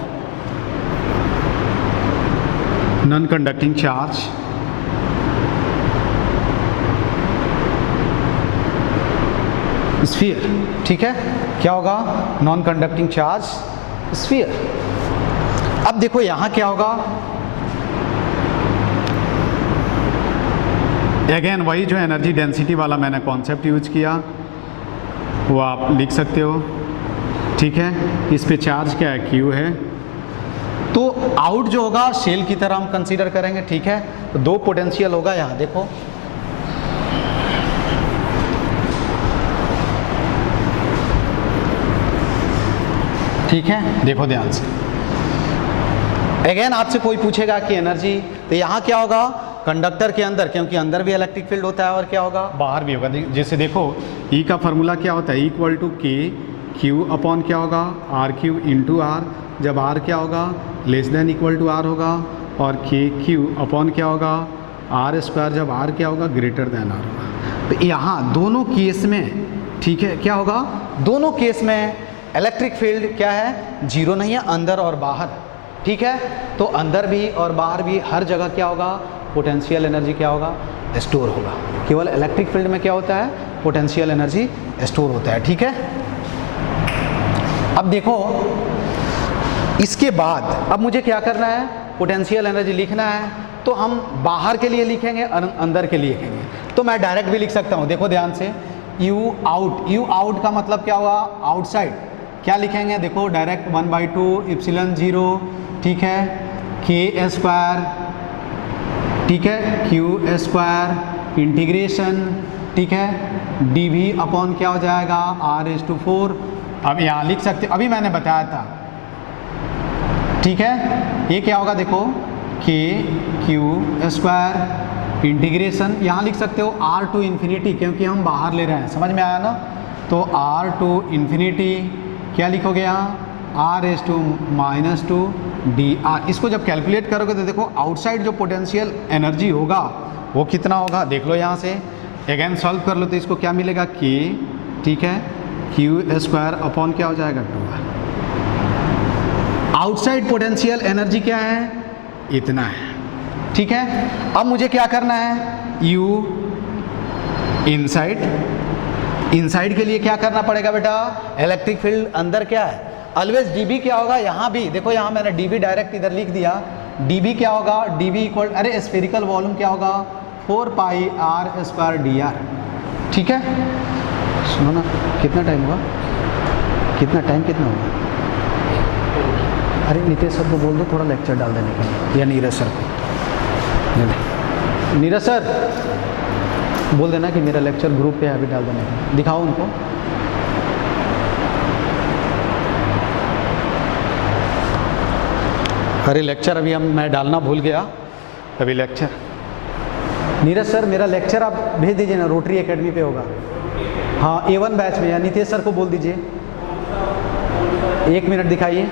non conducting charge sphere, ठीक है, क्या होगा, नॉन कंडक्टिंग चार्ज स्फीयर। अब देखो यहाँ क्या होगा, अगेन वही जो एनर्जी डेंसिटी वाला मैंने कॉन्सेप्ट यूज किया वो आप लिख सकते हो, ठीक है। इस पे चार्ज क्या है, Q है, तो आउट जो होगा शेल की तरह हम कंसीडर करेंगे, ठीक है। तो 2 पोटेंशियल होगा यहाँ, देखो ठीक है, देखो ध्यान से, अगेन आपसे कोई पूछेगा कि एनर्जी, तो यहाँ क्या होगा, कंडक्टर के अंदर, क्योंकि अंदर भी इलेक्ट्रिक फील्ड होता है और क्या होगा, बाहर भी होगा। जैसे देखो E का फार्मूला क्या होता है, equal to K Q upon क्या होगा, आर क्यू इंटू आर, जब आर क्या होगा, less than equal to R होगा, और के क्यू अपॉन क्या होगा, आर स्क्वायर, जब आर क्या होगा, ग्रेटर देन आर होगा। तो यहाँ दोनों केस में, ठीक है, क्या होगा, दोनों केस में इलेक्ट्रिक फील्ड क्या है, 0 नहीं है, अंदर और बाहर, ठीक है। तो अंदर भी और बाहर भी हर जगह क्या होगा, पोटेंशियल एनर्जी क्या होगा, स्टोर होगा। केवल इलेक्ट्रिक फील्ड में क्या होता है, पोटेंशियल एनर्जी स्टोर होता है, ठीक है। अब देखो इसके बाद अब मुझे क्या करना है, पोटेंशियल एनर्जी लिखना है, तो हम बाहर के लिए लिखेंगे और अंदर के लिए लिखेंगे। तो मैं डायरेक्ट भी लिख सकता हूँ, देखो ध्यान से, यू आउट का मतलब क्या हुआ, आउटसाइड। क्या लिखेंगे, देखो डायरेक्ट 1/2 एप्सिलॉन 0, ठीक है, के स्क्वायर, ठीक है, क्यू स्क्वायर इंटीग्रेशन, ठीक है, dv अपॉन क्या हो जाएगा, r⁴। अब यहाँ लिख सकते, अभी मैंने बताया था, ठीक है, ये क्या होगा, देखो के क्यू स्क्वायर इंटीग्रेशन, यहाँ लिख सकते हो r टू इन्फिनिटी, क्योंकि हम बाहर ले रहे हैं, समझ में आया ना। तो r टू इन्फिनिटी क्या लिखोगे यहाँ, r⁻², dr। इसको जब कैलकुलेट करोगे तो देखो आउटसाइड जो पोटेंशियल एनर्जी होगा वो कितना होगा, देख लो यहाँ से, अगेन सॉल्व कर लो तो इसको क्या मिलेगा, k, ठीक है, क्यू स्क्वायर अपॉन क्या हो जाएगा, 2r। आउटसाइड पोटेंशियल एनर्जी क्या है, इतना है, ठीक है। अब मुझे क्या करना है, u इनसाइड के लिए क्या करना पड़ेगा बेटा, इलेक्ट्रिक फील्ड अंदर क्या है, ऑलवेज dB क्या होगा, यहाँ भी देखो, यहाँ मैंने dB डायरेक्ट इधर लिख दिया, dB क्या होगा, dB इक्वल, अरे स्फेरिकल वॉल्यूम क्या होगा, 4πr² dr, ठीक है। सुनो ना, कितना टाइम हुआ, कितना हुआ, अरे नीतीश सर को बोल दो थोड़ा लेक्चर डाल देने के लिए, या नीरज सर को, नीरज सर बोल देना कि मेरा लेक्चर ग्रुप पे है, अभी डाल देने के लिए, दिखाओ उनको। अरे लेक्चर अभी मैं डालना भूल गया, अभी लेक्चर, नीरज सर मेरा लेक्चर आप भेज दीजिए ना, रोटरी एकेडमी पे होगा, हाँ A1 बैच में, या नीतीश सर को बोल दीजिए, 1 मिनट दिखाइए,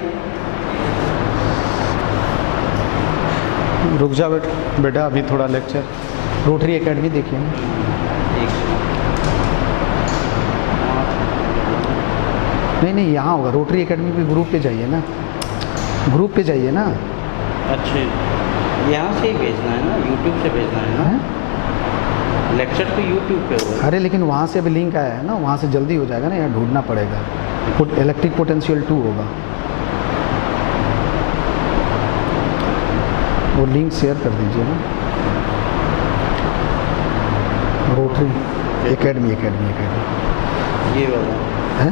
रुक जा बेटा अभी थोड़ा लेक्चर, रोटरी एकेडमी देखिए, नहीं यहाँ होगा, रोटरी एकेडमी पे ग्रुप पे जाइए ना, ग्रुप पे जाइए ना। अच्छा, यहाँ से ही भेजना है ना, यूट्यूब से भेजना है ना, लेक्चर तो यूट्यूब पे होगा। अरे लेकिन वहाँ से अभी लिंक आया है ना, वहाँ से जल्दी हो जाएगा ना, यहाँ ढूंढना पड़ेगा, इलेक्ट्रिक पोटेंशियल 2 होगा, वो लिंक शेयर कर दीजिए ना, रोटरी एकेडमी, ये वाला है,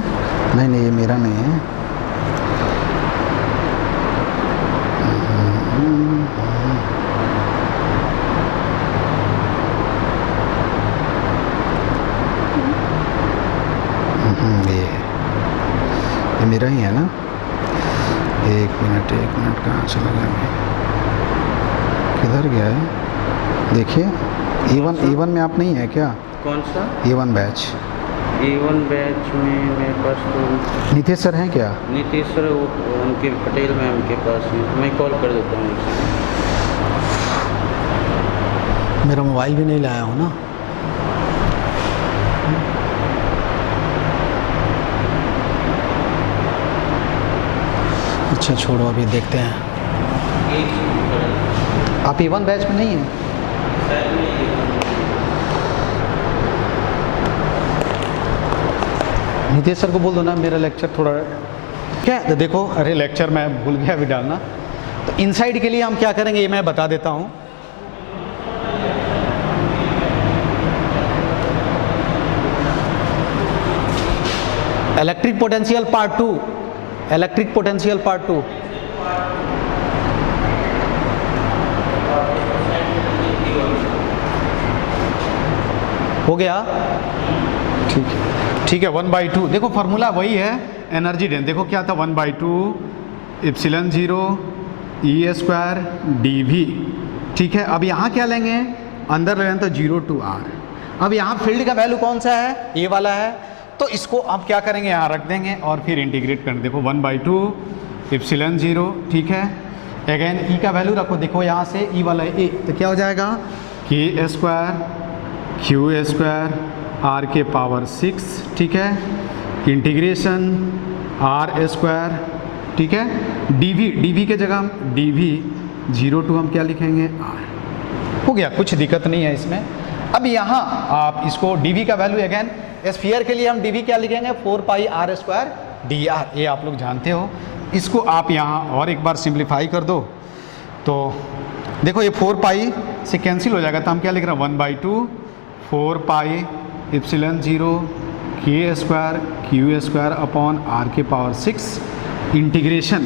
नहीं ये मेरा नहीं है, ये मेरा ही है ना, 1 मिनट कहाँ चला गया, किधर गया है, देखिए E1 में आप नहीं है क्या, कौन सा E1 बैच, A1 बैच में मेरे पास तो नीतीश सर हैं क्या, नीतीश सर उनके पटेल मैम के पास है, मैं कॉल कर देता हूँ, मेरा मोबाइल भी नहीं लाया हूँ ना, अच्छा छोड़ो अभी देखते हैं, आप E1 बैच में नहीं हैं, नीतीश सर को बोल दो ना मेरा लेक्चर थोड़ा क्या है, तो देखो, अरे लेक्चर मैं भूल गया अभी डालना। तो इनसाइड के लिए हम क्या करेंगे ये मैं बता देता हूँ, electric potential part 2, electric potential part 2, हो गया, ठीक है 1/2, देखो फार्मूला वही है, एनर्जी डेंस, देखो क्या था, 1/2 एप्सिलॉन 0 E² dV, ठीक है। अब यहाँ क्या लेंगे, अंदर लेंगे तो 0 to r। अब यहाँ फील्ड का वैल्यू कौन सा है, ये वाला है, तो इसको आप क्या करेंगे, यहाँ रख देंगे और फिर इंटीग्रेट करेंगे, देखो 1/2 एप्सिलॉन 0, ठीक है, अगेन E का वैल्यू रखो, देखो यहाँ से E वाला है, तो क्या हो जाएगा, k² Q² r के पावर 6, ठीक है, इंटीग्रेशन r², ठीक है, dv के जगह हम dv 0 to हम क्या लिखेंगे, r, हो गया, कुछ दिक्कत नहीं है इसमें। अब यहाँ आप इसको dv का वैल्यू अगेन स्फीयर के लिए हम dv क्या लिखेंगे 4πr² dr, ये आप लोग जानते हो। इसको आप यहाँ और एक बार सिंप्लीफाई कर दो तो देखो ये 4π से कैंसिल हो जाएगा, तो हम क्या लिख रहे हैं 1/2 4π epsilon 0 k² upon r⁻⁶ integration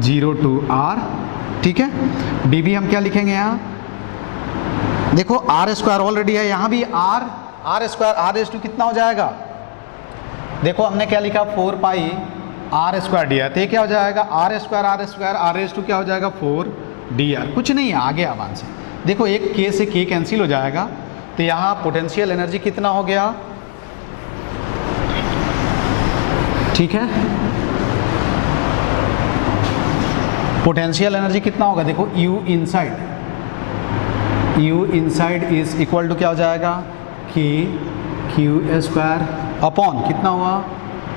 0 to r, ठीक है। dv हम क्या लिखेंगे यहाँ, देखो r² ऑलरेडी है, यहाँ भी r² कितना हो जाएगा, देखो हमने क्या लिखा 4π r² दिया, तो ये क्या हो जाएगा r² क्या हो जाएगा 4dr, कुछ नहीं है आगे आवान से। देखो एक k से k कैंसिल हो जाएगा, तो यहाँ पोटेंशियल एनर्जी कितना हो गया, ठीक है। पोटेंशियल एनर्जी कितना होगा, देखो u inside is equal to क्या हो जाएगा q² अपॉन कितना हुआ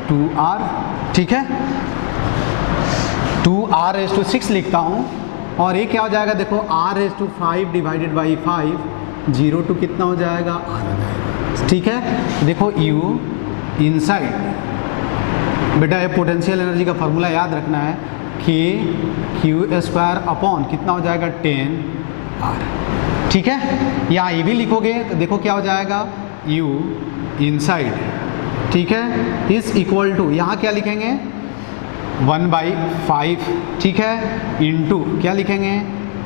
2r, ठीक है। 2r⁻⁶ लिखता हूँ, और ये क्या हो जाएगा, देखो r⁵ डिवाइडेड बाई 5 0 to कितना हो जाएगा r हो जाएगा, ठीक है। देखो u इनसाइड, बेटा ये पोटेंशियल एनर्जी का फार्मूला याद रखना है, q² अपॉन कितना हो जाएगा 10r, ठीक है। यहाँ ये भी लिखोगे तो देखो क्या हो जाएगा u इनसाइड, ठीक है, इज इक्वल टू, यहाँ क्या लिखेंगे 1/5, ठीक है, इनटू क्या लिखेंगे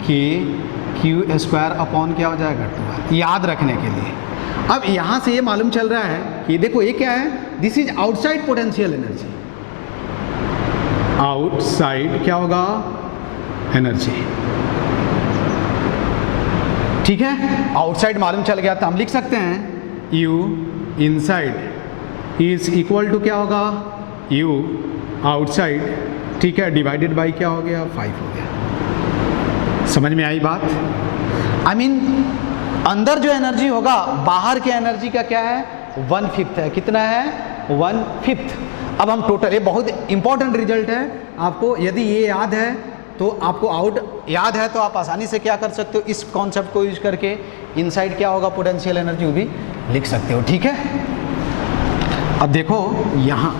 q² अपॉन क्या हो जाएगा 2r, याद रखने के लिए। अब यहाँ से ये मालूम चल रहा है कि देखो ये क्या है, this is outside potential energy, outside क्या होगा एनर्जी, ठीक है। आउटसाइड मालूम चल गया तो हम लिख सकते हैं u inside is equal to क्या होगा u आउटसाइड, ठीक है, डिवाइडेड बाई क्या हो गया 5 हो गया। समझ में आई बात? आई मीन अंदर जो एनर्जी होगा बाहर के एनर्जी का क्या है 1/5 है, कितना है 1/5। अब हम टोटल, ये बहुत इंपॉर्टेंट रिजल्ट है आपको, यदि ये याद है तो आपको आउट याद है तो आप आसानी से क्या कर सकते हो, इस कॉन्सेप्ट को यूज करके इनसाइड क्या होगा पोटेंशियल एनर्जी वो भी लिख सकते हो, ठीक है। अब देखो यहाँ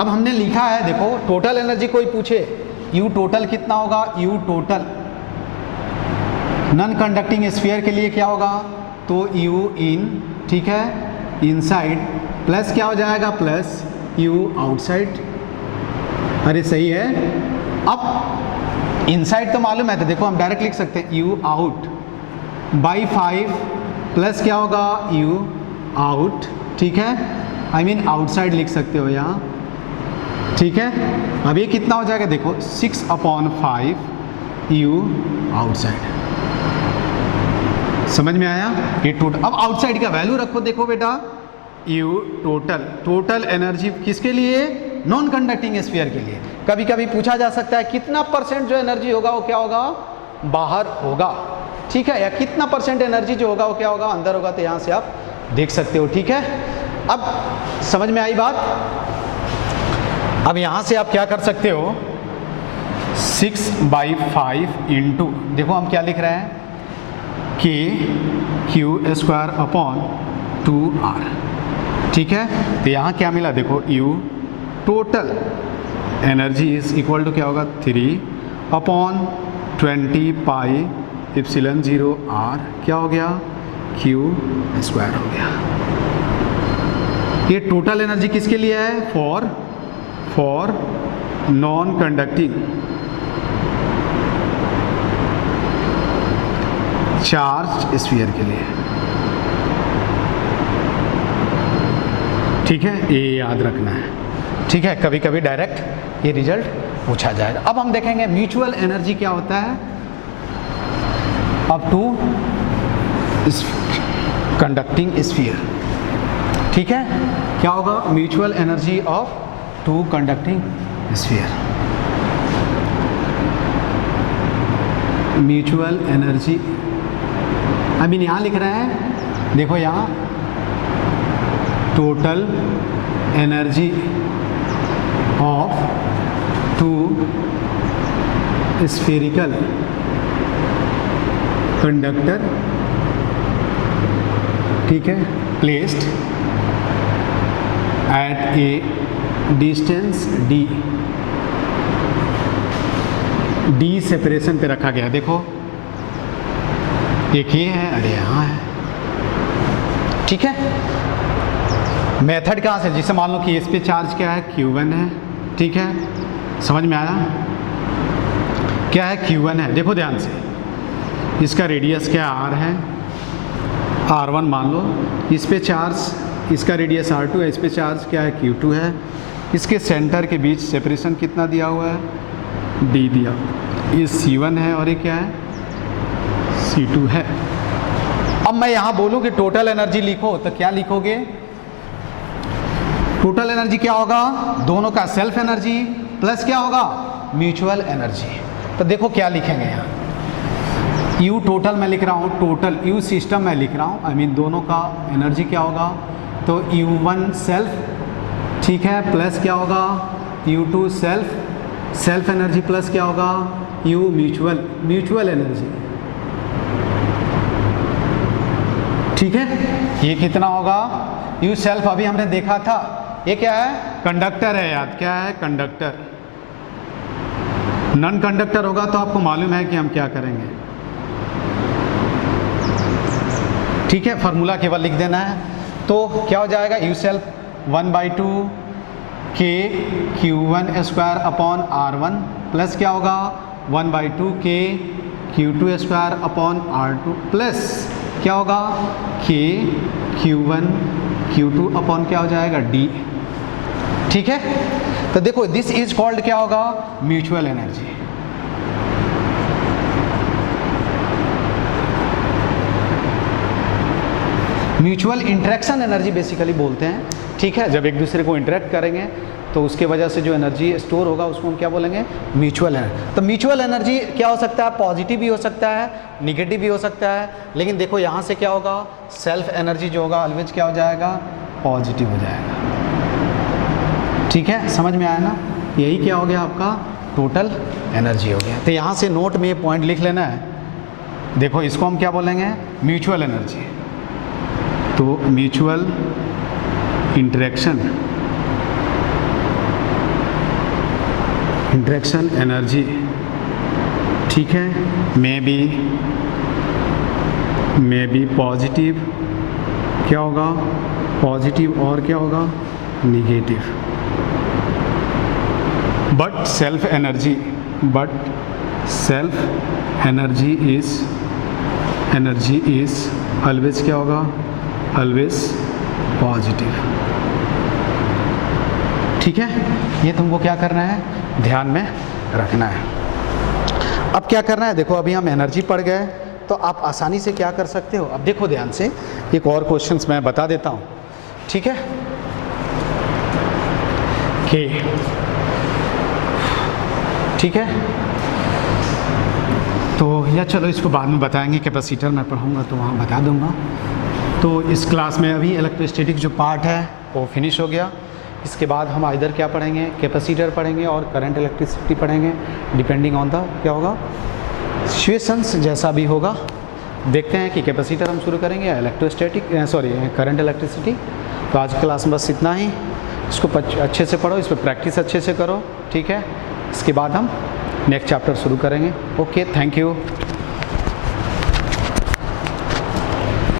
अब हमने लिखा है, देखो टोटल एनर्जी कोई पूछे U टोटल कितना होगा, U total non conducting sphere के लिए क्या होगा, तो U इन, ठीक है, इनसाइड प्लस क्या हो जाएगा प्लस U आउटसाइड, अरे सही है। अब इनसाइड तो मालूम है, तो देखो हम डायरेक्ट लिख सकते हैं U आउट बाई 5 प्लस क्या होगा U आउट, ठीक है, आई मीन आउटसाइड लिख सकते हो यहाँ, ठीक है। अब ये कितना हो जाएगा, देखो 6/5 U आउटसाइड, समझ में आया ये टोटल। अब आउटसाइड का वैल्यू रखो, देखो बेटा U टोटल एनर्जी किसके लिए, नॉन कंडक्टिंग स्फीयर के लिए। कभी कभी पूछा जा सकता है कितना परसेंट जो एनर्जी होगा वो क्या होगा बाहर होगा, ठीक है, या कितना परसेंट एनर्जी जो होगा वो क्या होगा अंदर होगा, तो यहाँ से आप देख सकते हो, ठीक है। अब समझ में आई बात? अब यहाँ से आप क्या कर सकते हो 6/5 इंटू, देखो हम क्या लिख रहे हैं q² अपॉन 2r, ठीक है। तो यहाँ क्या मिला, देखो U total energy is equal to क्या होगा 3/20π एप्सिलॉन 0 r, क्या हो गया q² हो गया। ये टोटल एनर्जी किसके लिए है, for non conducting charge sphere के लिए, ठीक है, ये याद रखना है, ठीक है। कभी कभी डायरेक्ट ये रिजल्ट पूछा जाएगा। अब हम देखेंगे म्यूचुअल एनर्जी क्या होता है अप टू कंडक्टिंग स्फीयर, ठीक है। क्या होगा mutual energy of two conducting sphere, mutual energy, I mean यहाँ लिख रहे हैं, देखो यहाँ total energy of two spherical conductor, ठीक है, placed at a distance D separation पे रखा गया। देखो एक ये है, अरे यहाँ है, ठीक है। मेथड कहाँ से, जिसे मान लो कि इस पे चार्ज क्या है, Q1 है, ठीक है, समझ में आया, क्या है, Q1 है। देखो ध्यान से, इसका रेडियस क्या R है, R1 मान लो, इस पे चार्ज, इसका रेडियस R2 है, इस पे चार्ज क्या है, Q2 है। इसके सेंटर के बीच सेपरेशन कितना दिया हुआ है, D दिया, ये C1 है और ये क्या है, C2 है। अब मैं यहाँ बोलूँ कि टोटल एनर्जी लिखो, तो क्या लिखोगे, टोटल एनर्जी क्या होगा, दोनों का सेल्फ एनर्जी प्लस क्या होगा, म्यूचुअल एनर्जी। तो देखो क्या लिखेंगे यहाँ, U टोटल मैं लिख रहा हूँ, टोटल U सिस्टम मैं लिख रहा हूँ, आई मीन दोनों का एनर्जी क्या होगा, तो U1 सेल्फ, ठीक है, प्लस क्या होगा, U2 सेल्फ एनर्जी प्लस क्या होगा, U म्यूचुअल एनर्जी, ठीक है। ये कितना होगा, U सेल्फ अभी हमने देखा था, ये क्या है, कंडक्टर है, याद क्या है, कंडक्टर। नॉन कंडक्टर होगा तो आपको मालूम है कि हम क्या करेंगे, ठीक है, फार्मूला केवल लिख देना है। तो क्या हो जाएगा, U self 1/2 K Q1 square upon R1 plus क्या होगा, 1/2 K Q2 square upon R2 plus क्या होगा, K Q1 Q2 अपॉन क्या हो जाएगा, D, ठीक है। तो देखो दिस इज कॉल्ड क्या होगा, mutual energy. Mutual interaction energy basically बोलते हैं, ठीक है। जब एक दूसरे को इंटरेक्ट करेंगे तो उसके वजह से जो एनर्जी स्टोर होगा उसको हम क्या बोलेंगे, म्यूचुअल एनर्जी। तो म्यूचुअल एनर्जी क्या हो सकता है, पॉजिटिव भी हो सकता है, निगेटिव भी हो सकता है, लेकिन देखो यहाँ से क्या होगा, सेल्फ एनर्जी जो होगा ऑलवेज क्या हो जाएगा, पॉजिटिव हो जाएगा, ठीक है, समझ में आया ना। यही क्या हो गया आपका टोटल एनर्जी हो गया। तो यहाँ से नोट में ये पॉइंट लिख लेना है। देखो इसको हम क्या बोलेंगे, म्यूचुअल एनर्जी। तो म्यूचुअल इंटरेक्शन एनर्जी, ठीक है, मे बी पॉजिटिव, क्या होगा, पॉजिटिव और क्या होगा, negative. But self energy is always क्या होगा, ऑलवेज पॉजिटिव, ठीक है। ये तुमको क्या करना है, ध्यान में रखना है। अब क्या करना है, देखो अभी हम एनर्जी पढ़ गए, तो आप आसानी से क्या कर सकते हो। अब देखो ध्यान से, एक और क्वेश्चंस मैं बता देता हूँ, ठीक है। के, ठीक है, तो या चलो इसको बाद में बताएंगे, कैपेसिटर मैं पढ़ूंगा तो वहाँ बता दूंगा। तो इस क्लास में अभी इलेक्ट्रोस्टैटिक जो पार्ट है वो फिनिश हो गया। इसके बाद हम इधर क्या पढ़ेंगे, कैपेसिटर पढ़ेंगे और करंट इलेक्ट्रिसिटी पढ़ेंगे, डिपेंडिंग ऑन द क्या होगा, सिचुएशंस जैसा भी होगा। देखते हैं कि कैपेसिटर हम शुरू करेंगे या इलेक्ट्रोस्टैटिक, सॉरी करंट इलेक्ट्रिसिटी। तो आज क्लास में बस इतना ही। इसको अच्छे से पढ़ो, इस पर प्रैक्टिस अच्छे से करो, ठीक है। इसके बाद हम नेक्स्ट चैप्टर शुरू करेंगे। Okay, thank you.